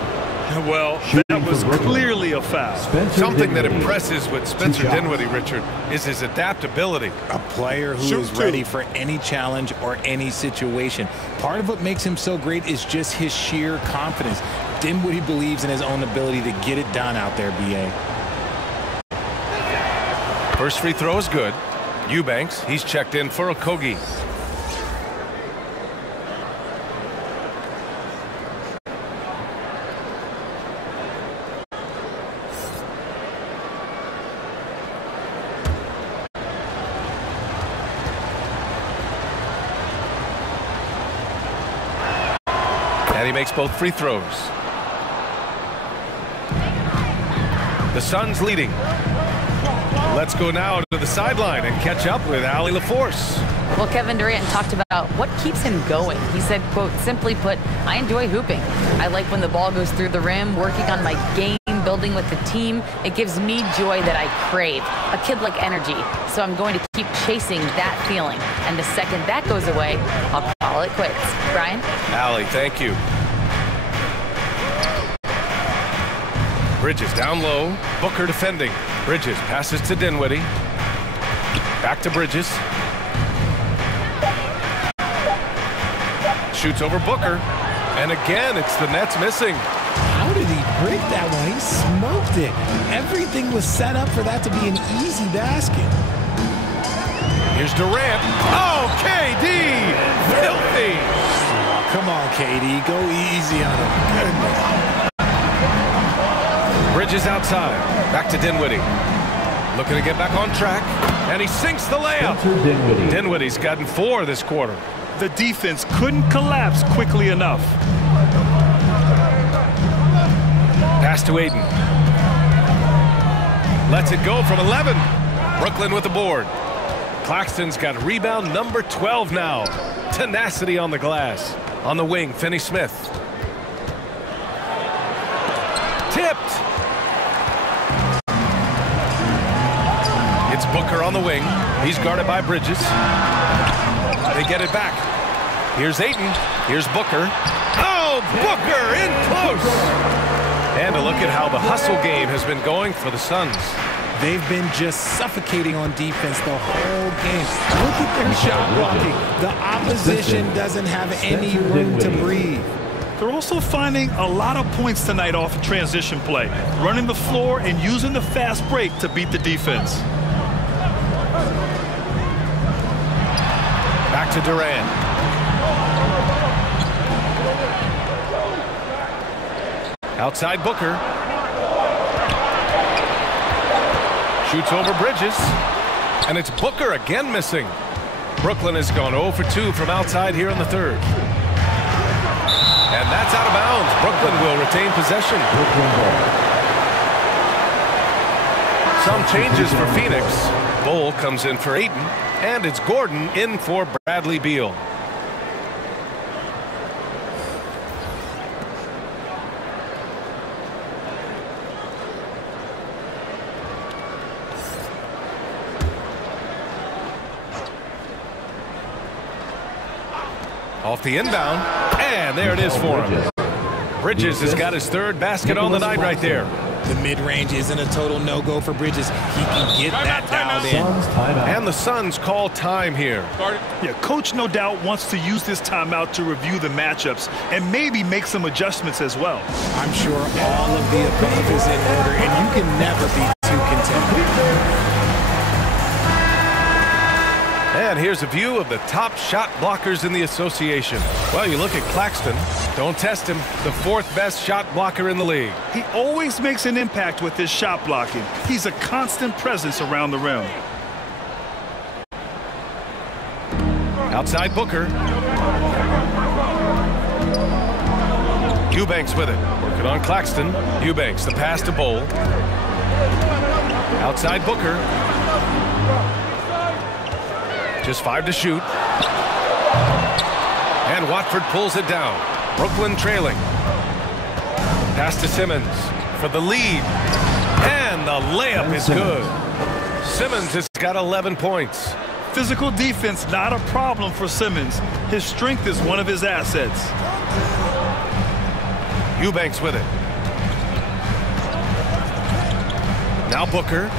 Well, that was clearly a foul. Something that impresses with Spencer Dinwiddie, Richard, is his adaptability. A player who is ready for any challenge or any situation. Part of what makes him so great is just his sheer confidence. Dinwiddie believes in his own ability to get it done out there, B.A. First free throw is good. Eubanks, he's checked in for Okogie. And he makes both free throws. The Suns leading. Let's go now to the sideline and catch up with Allie LaForce. Well, Kevin Durant talked about what keeps him going. He said, quote, simply put, I enjoy hooping. I like when the ball goes through the rim, working on my game, building with the team. It gives me joy that I crave, a kid-like energy. So I'm going to keep chasing that feeling. And the second that goes away, I'll call it quits. Brian? Allie, thank you. Bridges down low. Booker defending. Bridges passes to Dinwiddie. Back to Bridges. Shoots over Booker. And again, it's the Nets missing. How did he break that one? He smoked it. Everything was set up for that to be an easy basket. Here's Durant. Oh, KD! Filthy! Oh, come on, KD. Go easy on him. Goodness. Bridges outside. Back to Dinwiddie. Looking to get back on track. And he sinks the layup. Dinwiddie's gotten 4 this quarter. The defense couldn't collapse quickly enough. Pass to Ayton. Lets it go from 11. Brooklyn with the board. Claxton's got rebound number 12 now. Tenacity on the glass. On the wing, Finney-Smith. Tipped. It's Booker on the wing. He's guarded by Bridges. They get it back. Here's Ayton. Here's Booker. Oh, Booker in close. And a look at how the hustle game has been going for the Suns. They've been just suffocating on defense the whole game. Look at their shot blocking. The opposition doesn't have any room to breathe. They're also finding a lot of points tonight off of transition play, running the floor and using the fast break to beat the defense. Back to Durant. Outside Booker. Shoots over Bridges. And it's Booker again missing. Brooklyn has gone 0 for 2 from outside here in the third. And that's out of bounds. Brooklyn will retain possession. Some changes for Phoenix. Bull comes in for Ayton. And it's Gordon in for Bradley Beal. Off the inbound, and there it is for him. Bridges has got his third basket on the night right there. The mid-range isn't a total no-go for Bridges. He can get that dialed in. And the Suns call time here. Yeah, coach no doubt wants to use this timeout to review the matchups and maybe make some adjustments as well. I'm sure all of the above is in order, and you can never be too content. And here's a view of the top shot blockers in the association. Well, you look at Claxton. Don't test him. The fourth best shot blocker in the league. He always makes an impact with his shot blocking. He's a constant presence around the rim. Outside Booker. Eubanks with it. Working on Claxton. Eubanks, the pass to Bowl. Outside Booker. Just 5 to shoot. And Watford pulls it down. Brooklyn trailing. Pass to Simmons for the lead. And the layup is good. Simmons has got 11 points. Physical defense, not a problem for Simmons. His strength is one of his assets. Eubanks with it. Now Booker.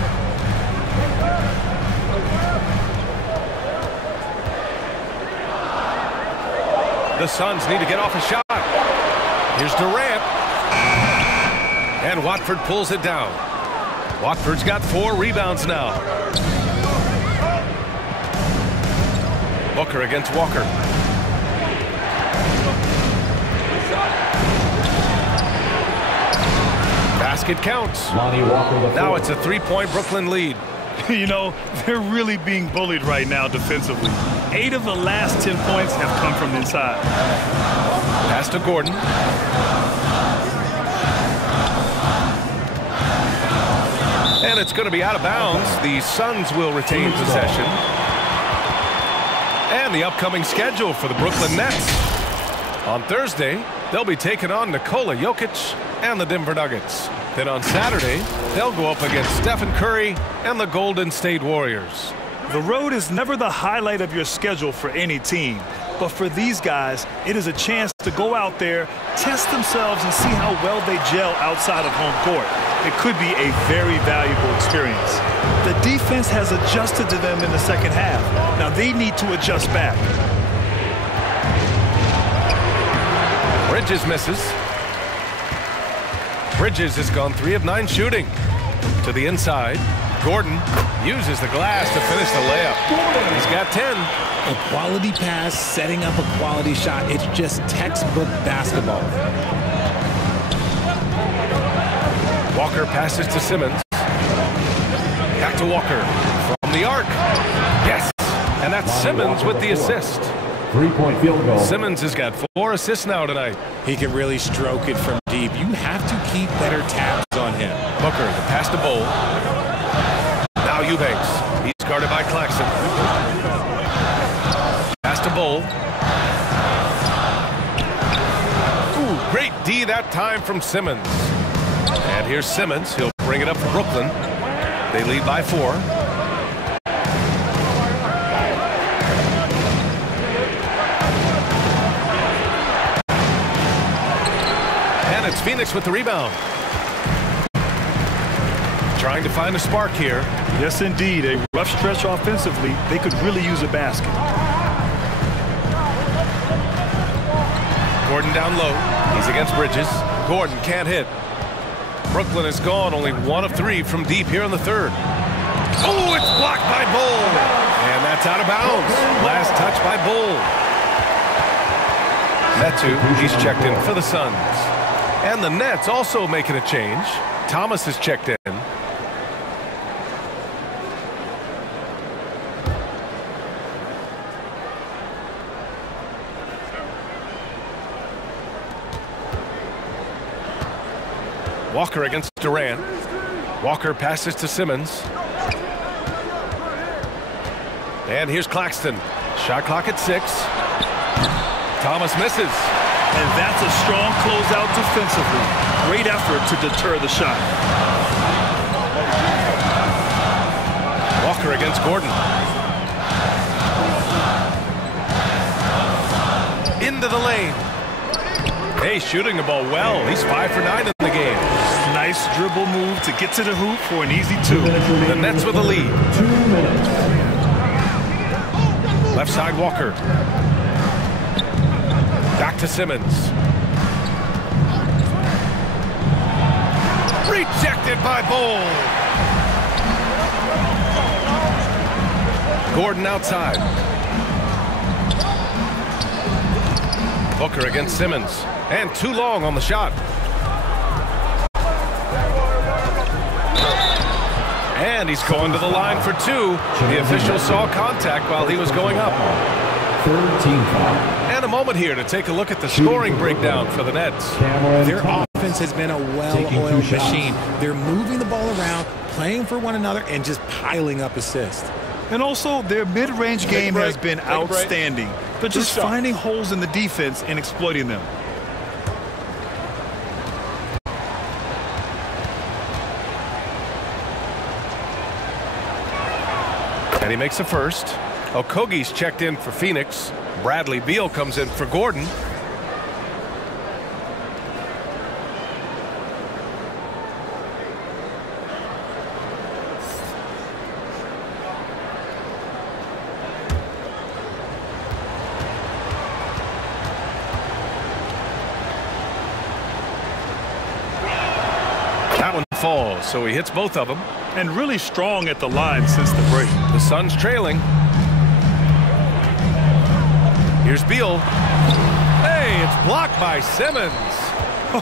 The Suns need to get off a shot. Here's Durant. And Watford pulls it down. Watford's got 4 rebounds now. Booker against Walker. Basket counts. Now it's a 3-point Brooklyn lead. You know, they're really being bullied right now defensively. 8 of the last 10 points have come from inside. Pass to Gordon. And it's going to be out of bounds. The Suns will retain possession. And the upcoming schedule for the Brooklyn Nets. On Thursday, they'll be taking on Nikola Jokic and the Denver Nuggets. Then on Saturday, they'll go up against Stephen Curry and the Golden State Warriors. The road is never the highlight of your schedule for any team. But for these guys, it is a chance to go out there, test themselves, and see how well they gel outside of home court. It could be a very valuable experience. The defense has adjusted to them in the second half. Now they need to adjust back. Bridges misses. Bridges has gone 3 of 9 shooting. To the inside. Gordon uses the glass to finish the layup. He's got 10. A quality pass, setting up a quality shot. It's just textbook basketball. Walker passes to Simmons. Back to Walker. From the arc. Yes. And that's Simmons with the assist. 3-point field goal. Simmons has got 4 assists now tonight. He can really stroke it from deep. You have to keep better tabs on him. Booker, the pass to Bowl. Now Eubanks. He's guarded by Claxton. Pass to Bowl. Ooh, great D that time from Simmons. And here's Simmons. He'll bring it up for Brooklyn. They lead by 4. And it's Phoenix with the rebound. trying to find a spark here. Yes, indeed. A rough stretch offensively. They could really use a basket. Gordon down low. He's against Bridges. Gordon can't hit. Brooklyn is gone, only 1 of 3 from deep here in the third. Oh, it's blocked by Bull. And that's out of bounds. Last touch by Bull. Metu, he's checked in for the Suns. And the Nets also making a change. Thomas is checked in. Walker against Durant. Walker passes to Simmons. And here's Claxton. Shot clock at 6. Thomas misses. And that's a strong closeout defensively. Great effort to deter the shot. Walker against Gordon. Into the lane. Hey, shooting the ball well. He's 5 for 9 in the game. Nice dribble move to get to the hoop for an easy 2. The Nets with the lead. 2 minutes. Left side, Walker. Back to Simmons. Rejected by Bull. Gordon outside. Booker against Simmons. And too long on the shot. And he's going to the line for 2. The official saw contact while he was going up. Third team foul. And a moment here to take a look at the scoring breakdown for the Nets. Their offense has been a well-oiled machine. They're moving the ball around, playing for one another, and just piling up assists. And also, their mid-range game has been outstanding. They're just finding holes in the defense and exploiting them. And he makes a first. Okogie's checked in for Phoenix. Bradley Beal comes in for Gordon. That one falls, so he hits both of them. And really strong at the line since the break. The Suns trailing. Here's Beal. Hey, it's blocked by Simmons.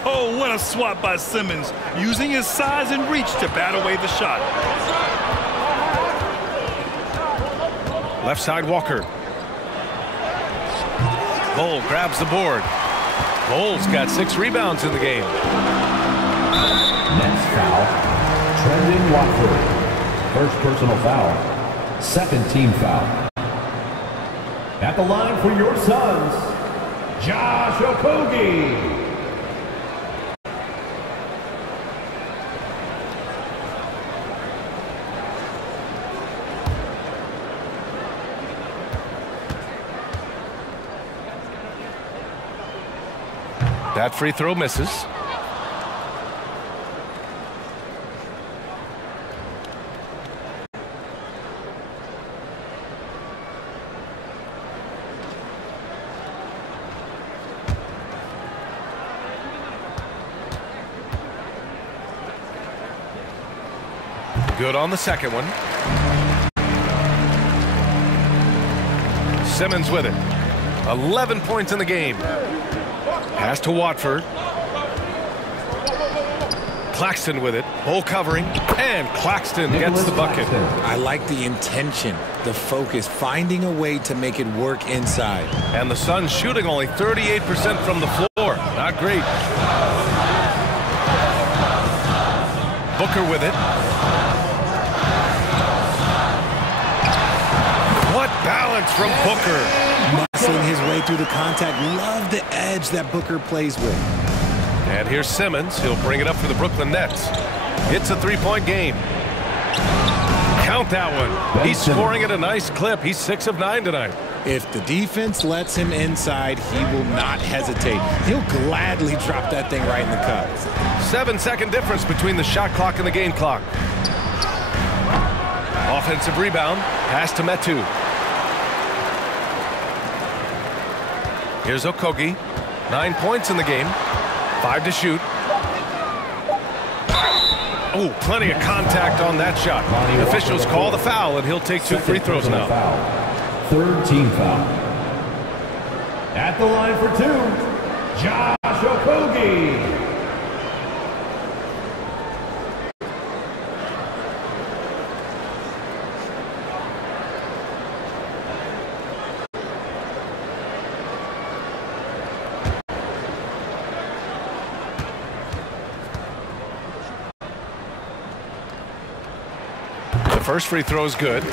Oh, what a swat by Simmons, using his size and reach to bat away the shot. Left side, Walker. Bull grabs the board. Bull's got 6 rebounds in the game. Next foul, Trendon Watford. First personal foul. Second team foul. At the line for your Suns, Josh Okogie. That free throw misses. Good on the second one. Simmons with it. 11 points in the game. Pass to Watford. Claxton with it. Bull covering. And Claxton gets the bucket. I like the intention, the focus, finding a way to make it work inside. And the Suns shooting only 38% from the floor. Not great. Booker with it. What balance from Booker. Muscling his way through the contact. Love the edge that Booker plays with. And here's Simmons. He'll bring it up for the Brooklyn Nets. It's a 3-point game. Count that one. He's scoring at a nice clip. He's 6 of 9 tonight. If the defense lets him inside, he will not hesitate. He'll gladly drop that thing right in the cup. 7-second difference between the shot clock and the game clock. Offensive rebound. Pass to Metu. Here's Okogie. 9 points in the game. 5 to shoot. Oh, plenty of contact on that shot. The officials call the foul, and he'll take 2 free throws now. Third team foul. At the line for 2, Josh Okogie. First free throw is good.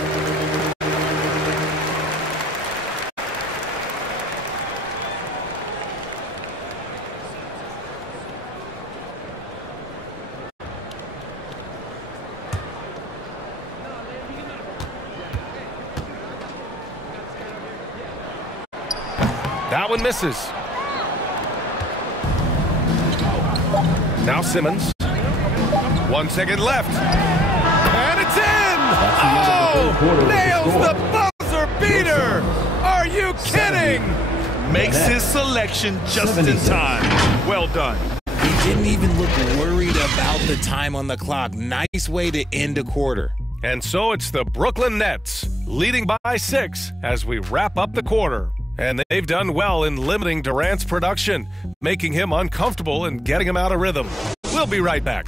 That one misses. Now Simmons. 1 second left. And it's in! Oh! Nails the buzzer beater! Are you kidding? Makes his selection just in time. Well done. He didn't even look worried about the time on the clock. Nice way to end a quarter. And so it's the Brooklyn Nets leading by 6 as we wrap up the quarter. And they've done well in limiting Durant's production, making him uncomfortable and getting him out of rhythm. We'll be right back.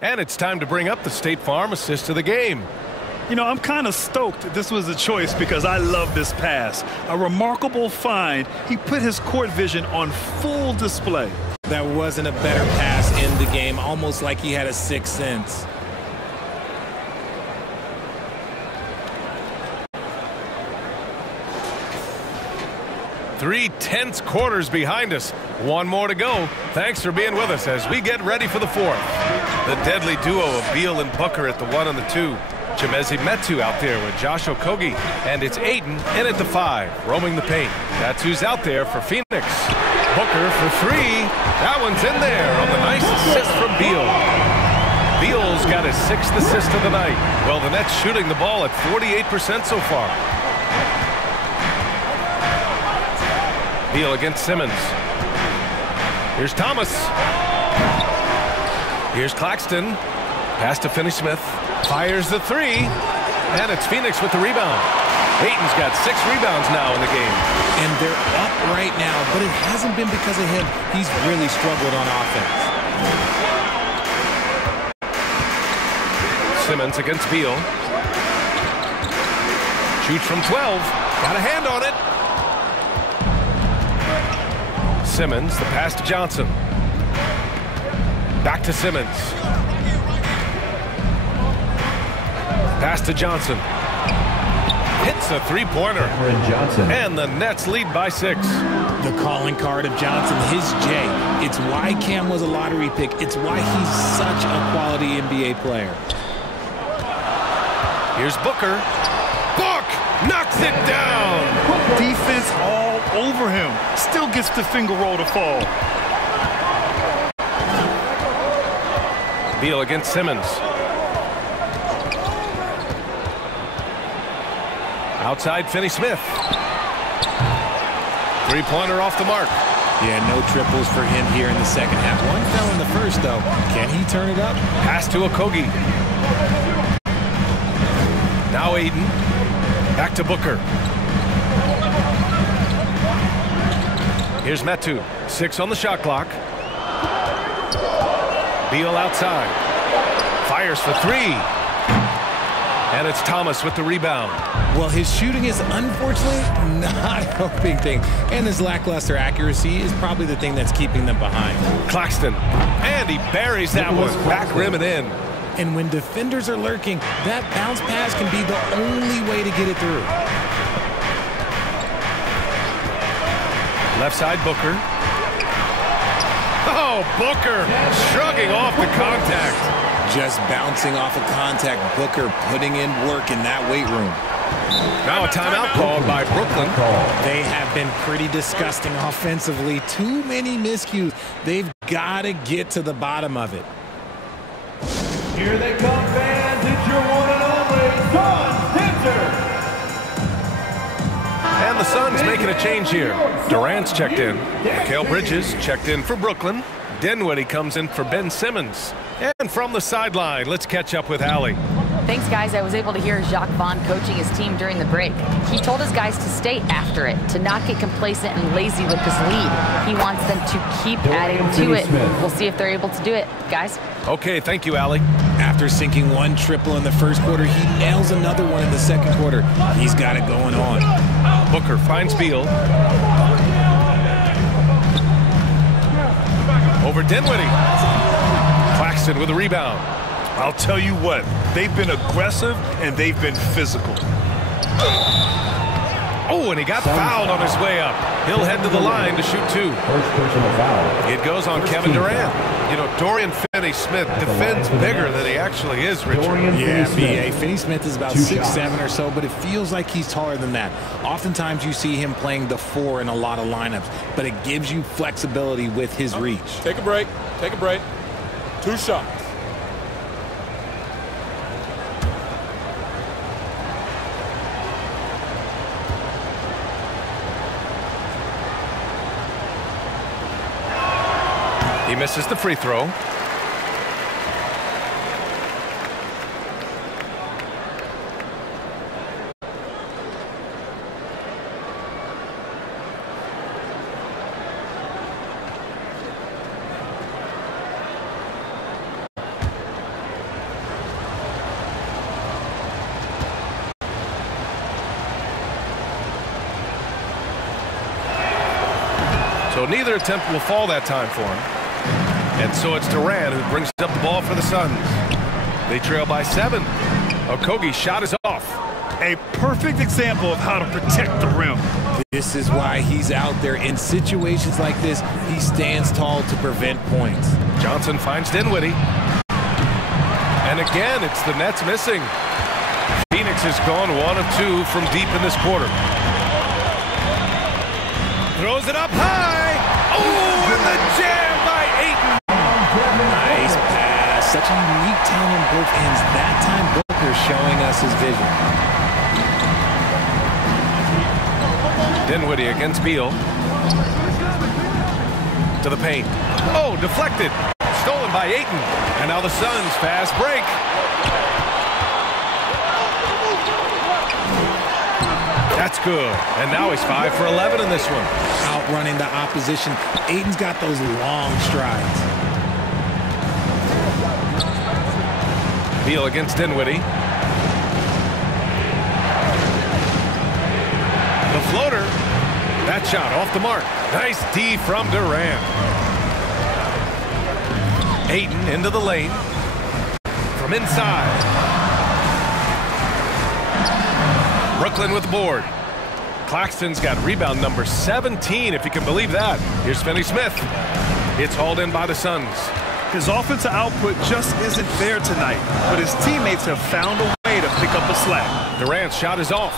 And it's time to bring up the State Farm assist of the game. You know, I'm kind of stoked this was a choice because I love this pass. A remarkable find. He put his court vision on full display. That wasn't a better pass in the game, almost like he had a sixth sense. Three tense quarters behind us. One more to go. Thanks for being with us as we get ready for the fourth. The deadly duo of Beal and Booker at the 1 and the 2. Chimezie Metu out there with Josh Okogie. And it's Ayton in at the 5, roaming the paint. That's who's out there for Phoenix. Booker for 3. That one's in there on the nice assist from Beal. Beal's got his 6th assist of the night. Well, the Nets shooting the ball at 48% so far. Beal against Simmons. Here's Thomas. Here's Claxton. Pass to Finney-Smith. Fires the 3. And it's Phoenix with the rebound. Ayton's got 6 rebounds now in the game. And they're up right now, but it hasn't been because of him. He's really struggled on offense. Simmons against Beal. Shoots from 12. Got a hand on it. Simmons, the pass to Johnson. Back to Simmons. Pass to Johnson. Hits a three-pointer. And the Nets lead by 6. The calling card of Johnson, his J. It's why Cam was a lottery pick. It's why he's such a quality NBA player. Here's Booker. Book knocks it down. Defense all over him. Still gets the finger roll to fall. Beal against Simmons. Outside Finney-Smith. Three-pointer off the mark. Yeah, no triples for him here in the second half. One fell in the first, though. Can he turn it up? Pass to Okogie. Now Ayton. Back to Booker. Here's Metu. 6 on the shot clock. Beal outside. Fires for 3. And it's Thomas with the rebound. Well, his shooting is unfortunately not helping things. And his lackluster accuracy is probably the thing that's keeping them behind. Claxton. And he buries that one. Back rim and in. And when defenders are lurking, that bounce pass can be the only way to get it through. Left side, Booker. Oh, Booker shrugging off the contact. Just bouncing off of contact. Booker putting in work in that weight room. Now a timeout called by Brooklyn. They have been pretty disgusting offensively. Too many miscues. They've got to get to the bottom of it. Here they come back. Suns Dancer. And the Suns making a change here. Durant's checked in. Mikal Bridges checked in for Brooklyn. Dinwiddie comes in for Ben Simmons. And from the sideline, let's catch up with Allie. Thanks, guys. I was able to hear Jacques Vaughn coaching his team during the break. He told his guys to stay after it, to not get complacent and lazy with this lead. He wants them to keep adding to it. We'll see if they're able to do it, guys. Okay, thank you, Allie. After sinking one triple in the first quarter, he nails another one in the second quarter. He's got it going on. Booker finds Beal. Over Dinwiddie. Claxton with a rebound. I'll tell you what, they've been aggressive and they've been physical. Oh, and he got fouled on his way up. He'll head to the line to shoot two. First personal foul. It goes on Kevin Durant. You know, Dorian Finney-Smith defends bigger than he actually is, Richard. Yeah, B.A. Finney-Smith is about 6'7" or so, but it feels like he's taller than that. Oftentimes you see him playing the 4 in a lot of lineups, but it gives you flexibility with his reach. Take a break. Take a break. 2 shots. He misses the free throw. So neither attempt will fall that time for him. And so it's Durant who brings up the ball for the Suns. They trail by 7. Okogie's shot is off. A perfect example of how to protect the rim. This is why he's out there. In situations like this, he stands tall to prevent points. Johnson finds Dinwiddie. And again, it's the Nets missing. Phoenix has gone 1 of 2 from deep in this quarter. Throws it up high. Oh, and the jam by Ayton. Nice pass. Such a unique talent on both ends. That time, Booker showing us his vision. Dinwiddie against Beal. To the paint. Oh, deflected. Stolen by Ayton. And now the Suns fast break. That's good. And now he's 5 for 11 in this one. Outrunning the opposition. Ayton's got those long strides. Beal against Dinwiddie. The floater. That shot off the mark. Nice D from Durant. Ayton into the lane. From inside. Brooklyn with the board. Claxton's got rebound number 17, if you can believe that. Here's Finney-Smith. It's hauled in by the Suns. His offensive output just isn't there tonight, but his teammates have found a way to pick up the slack. Durant's shot is off.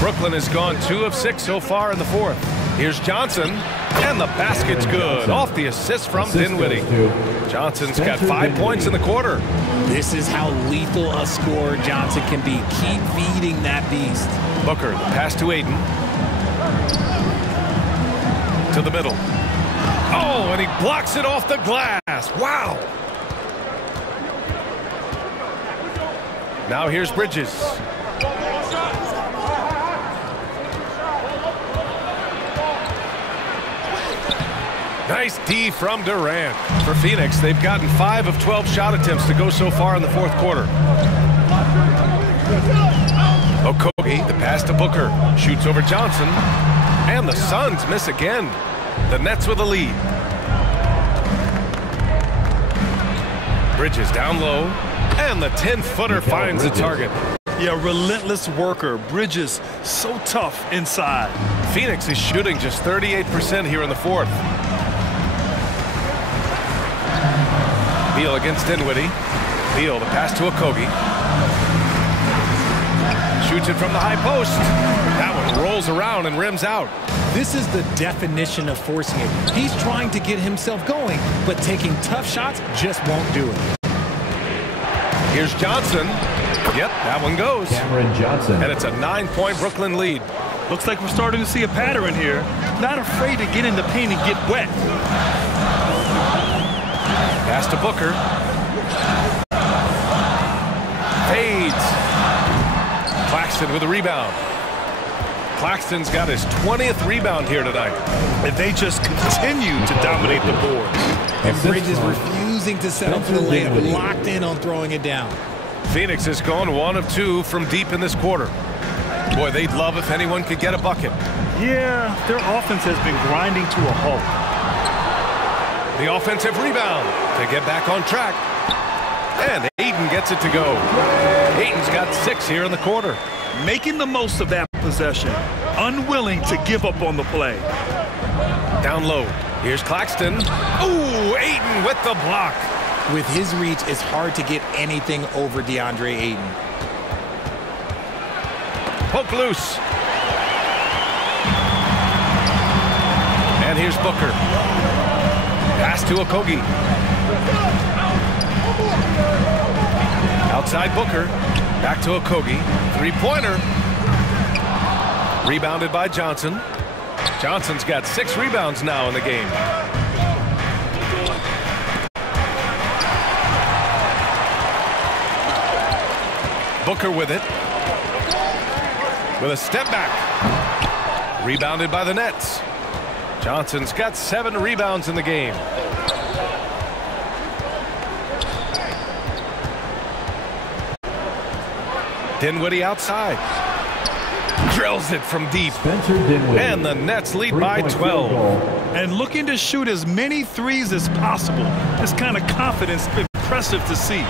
Brooklyn has gone 2 of 6 so far in the fourth. Here's Johnson, and the basket's good. Off the assist from Dinwiddie. Johnson's got 5 points in the quarter. This is how lethal a scorer Johnson can be. Keep feeding that beast. Booker, the pass to Ayton. To the middle. Oh, and he blocks it off the glass. Wow. Now here's Bridges. Nice D from Durant. For Phoenix, they've gotten 5 of 12 shot attempts to go so far in the fourth quarter. Okogie, the pass to Booker. Shoots over Johnson. And the Suns miss again. The Nets with a lead. Bridges down low. And the 10-footer finds the target. Yeah, relentless worker. Bridges, so tough inside. Phoenix is shooting just 38% here in the fourth. Beal against Dinwiddie. Beal, the pass to Okogie. Shoots it from the high post. That one rolls around and rims out. This is the definition of forcing it. He's trying to get himself going, but taking tough shots just won't do it. Here's Johnson. Yep, that one goes. Cameron Johnson. And it's a 9-point Brooklyn lead. Looks like we're starting to see a pattern here. Not afraid to get in the paint and get wet. Pass to Booker. Fades. Claxton with a rebound. Claxton's got his 20th rebound here tonight. And they just continue to dominate the boards. And Bridges refusing to settle for the layup, locked in on throwing it down. Phoenix has gone 1 of 2 from deep in this quarter. Boy, they'd love if anyone could get a bucket. Yeah, their offense has been grinding to a halt. The offensive rebound to get back on track. And Ayton gets it to go. Ayton's got 6 here in the quarter. Making the most of that possession. Unwilling to give up on the play. Down low. Here's Claxton. Ooh, Ayton with the block. With his reach, it's hard to get anything over DeAndre Ayton. Poke loose. And here's Booker. Pass to Okogie. Outside Booker. Back to Okogie. 3-pointer. Rebounded by Johnson. Johnson's got 6 rebounds now in the game. Booker with it. With a step back. Rebounded by the Nets. Johnson's got 7 rebounds in the game. Dinwiddie outside. Drills it from deep. Spencer Dinwiddie. And the Nets lead by 12. And looking to shoot as many threes as possible. This kind of confidence is impressive to see.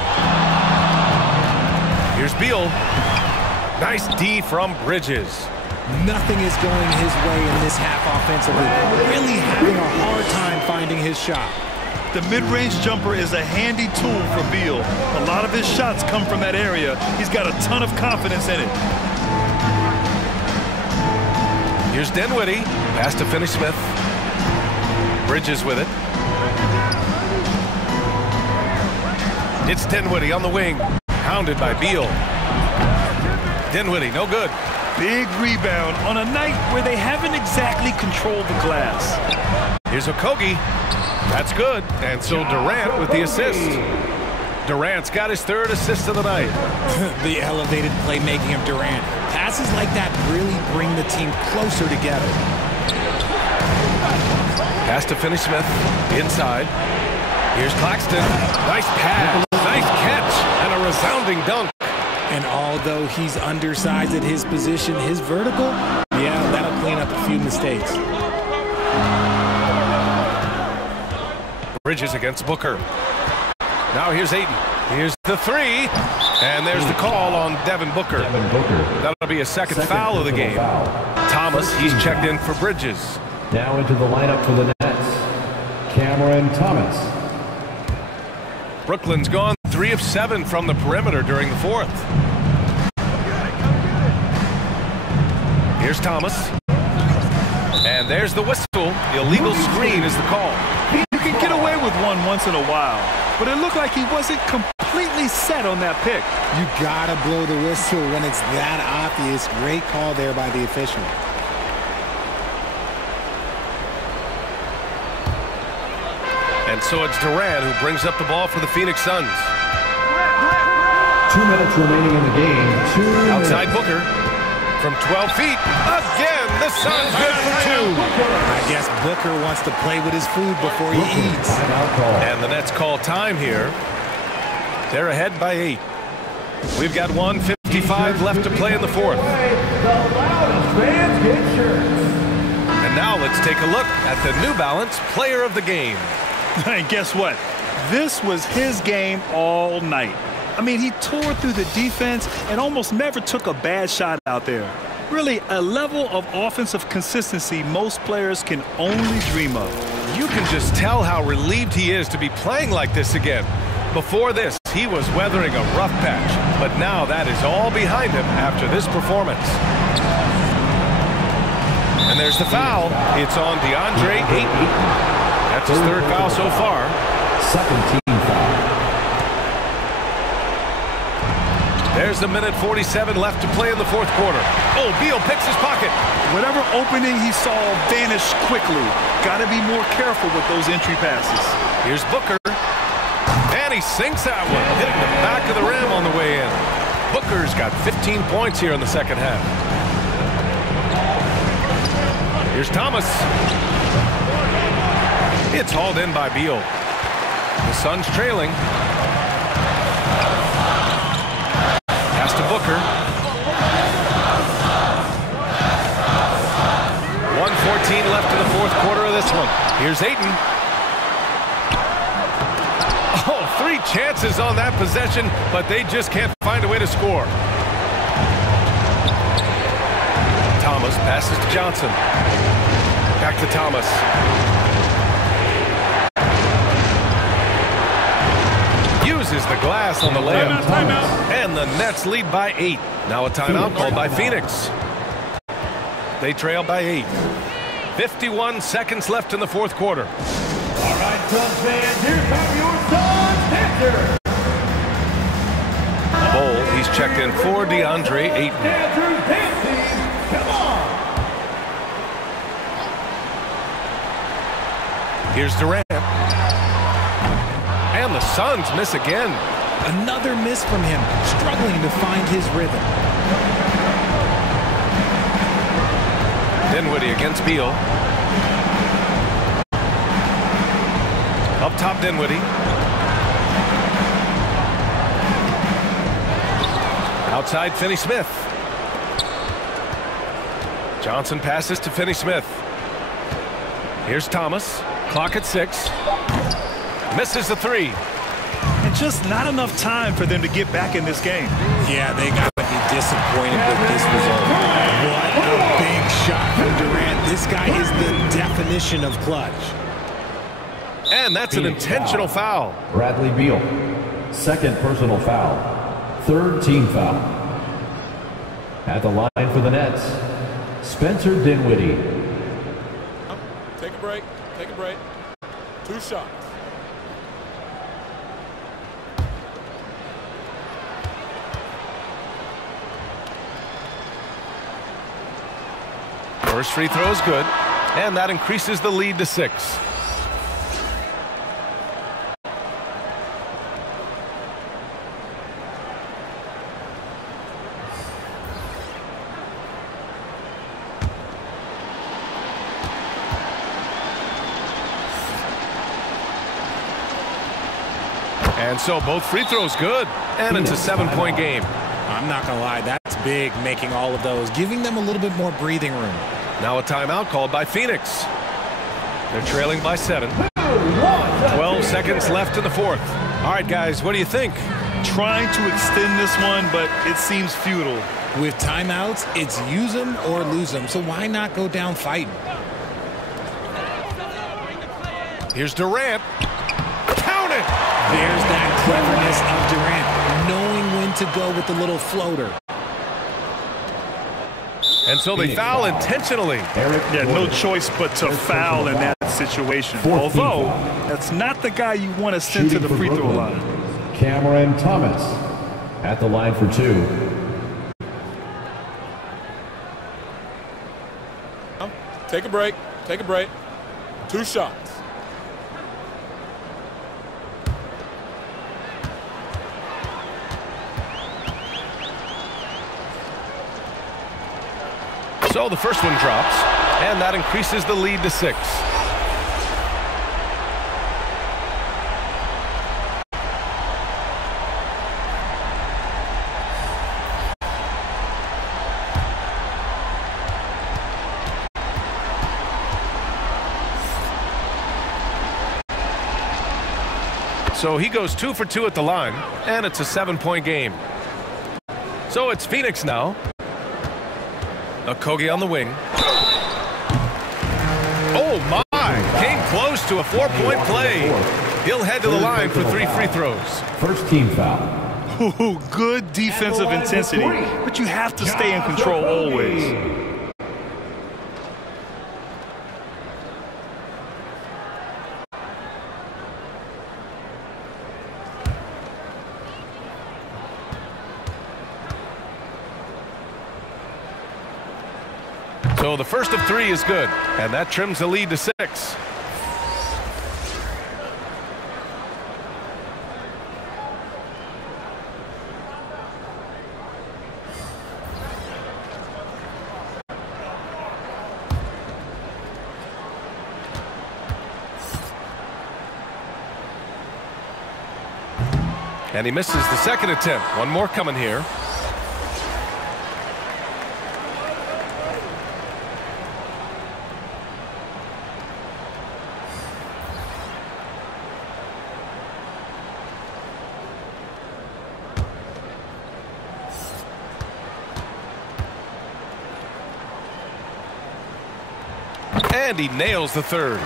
Here's Beal. Nice D from Bridges. Nothing is going his way in this half offensively. Really having a hard time finding his shot. The mid-range jumper is a handy tool for Beal. A lot of his shots come from that area. He's got a ton of confidence in it. Here's Dinwiddie. Pass to Finney-Smith. Bridges with it. It's Dinwiddie on the wing. Hounded by Beal. Dinwiddie, no good. Big rebound on a night where they haven't exactly controlled the glass. Here's Okogie. That's good. And so Durant with the assist. Durant's got his 3rd assist of the night. The elevated playmaking of Durant. Passes like that really bring the team closer together. Pass to Finney-Smith. Inside. Here's Claxton. Nice pass. Nice catch. And a resounding dunk. And although he's undersized at his position, his vertical, yeah, that'll clean up a few mistakes. Bridges against Booker. Now here's Ayton. Here's the 3. And there's the call on Devin Booker. That'll be a second foul of the game. Thomas, he's checked in for Bridges. Now into the lineup for the Nets, Cameron Thomas. Brooklyn's gone 3 of 7 from the perimeter during the 4th. Here's Thomas. And there's the whistle. Illegal screen is the call. You can get away with one once in a while, but it looked like he wasn't completely set on that pick. You gotta blow the whistle when it's that obvious. Great call there by the official. And so it's Durant who brings up the ball for the Phoenix Suns. 2 minutes remaining in the game. Outside Booker from 12 feet. Again, the Suns good for 2. I guess Booker wants to play with his food before he eats. And the Nets call time here. They're ahead by 8. We've got 1:55 left to play in the 4th. And now let's take a look at the New Balance Player of the Game. And guess what? This was his game all night. I mean, he tore through the defense and almost never took a bad shot out there. Really, a level of offensive consistency most players can only dream of. You can just tell how relieved he is to be playing like this again. Before this, he was weathering a rough patch, but now that is all behind him after this performance. And there's the foul. It's on DeAndre Ayton. That's his 3rd foul so far. Second team foul. There's a minute 47 left to play in the fourth quarter. Oh, Beal picks his pocket. Whatever opening he saw vanished quickly. Got to be more careful with those entry passes. Here's Booker. And he sinks that one, hitting the back of the rim on the way in. Booker's got 15 points here in the second half. Here's Thomas. It's hauled in by Beal. The Suns trailing. Pass to Booker. 1:14 left in the fourth quarter of this one. Here's Ayton. Oh, 3 chances on that possession, but they just can't find a way to score. Thomas passes to Johnson. Back to Thomas. Uses the glass on the layup. Timeout. And the Nets lead by 8. Now a timeout called by Phoenix. They trail by 8. 51 seconds left in the fourth quarter. All right, Suns fans, here come your Suns Dancers. Bol, he's checked in for DeAndre Ayton. Dancers dancing. Come on. Here's Durant. And the Suns miss again. Another miss from him, struggling to find his rhythm. Dinwiddie against Beal. Up top, Dinwiddie. Outside, Finney-Smith. Johnson passes to Finney-Smith. Here's Thomas. Clock at 6. Misses the 3. And just not enough time for them to get back in this game. Yeah, they got to be disappointed with this result. What a big shot from Durant. This guy is the definition of clutch. And that's an intentional foul. Bradley Beal, second personal foul, third team foul. At the line for the Nets, Spencer Dinwiddie. Take a break. Take a break. 2 shots. First free throw is good, and that increases the lead to 6. And so both free throws good, and it's a 7-point game. I'm not going to lie, that's big, making all of those, giving them a little bit more breathing room. Now a timeout called by Phoenix. They're trailing by 7. 12 seconds left in the fourth. All right, guys, what do you think? Trying to extend this one, but it seems futile. With timeouts, it's use them or lose them, so why not go down fighting? Here's Durant. Count it! There's that cleverness of Durant, knowing when to go with the little floater. And so they foul intentionally. Yeah, no choice but to foul in that situation. Although, that's not the guy you want to send to the free throw line. Cameron Thomas at the line for 2. Take a break. Take a break. 2 shots. So the first one drops, and that increases the lead to 6. So he goes 2 for 2 at the line, and it's a 7-point game. So it's Phoenix now. Okogie on the wing. Oh, my! Came close to a 4-point play. He'll head to the line for 3 free throws. First team foul. Ooh, good defensive intensity, but you have to stay in control always. So the first of 3 is good, and that trims the lead to 6. And he misses the second attempt. One more coming here. And he nails the third.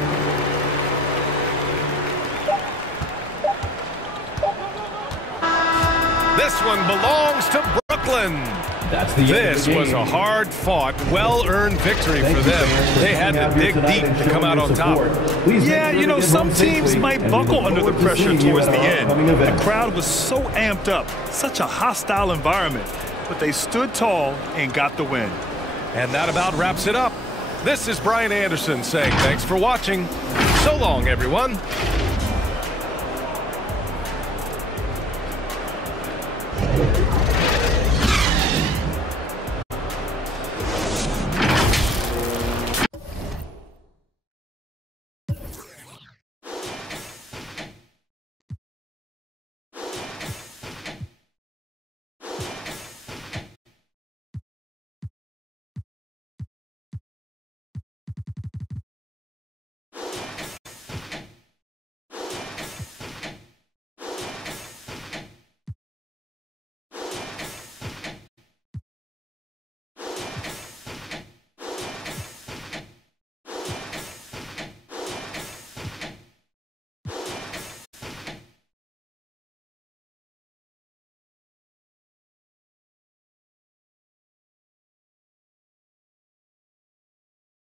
This one belongs to Brooklyn. This was a hard-fought, well-earned victory for them. They had to dig deep to come out on top. Yeah, you know, some teams might buckle under the pressure towards the end. The crowd was so amped up, such a hostile environment. But they stood tall and got the win. And that about wraps it up. This is Brian Anderson saying thanks for watching. So long, everyone.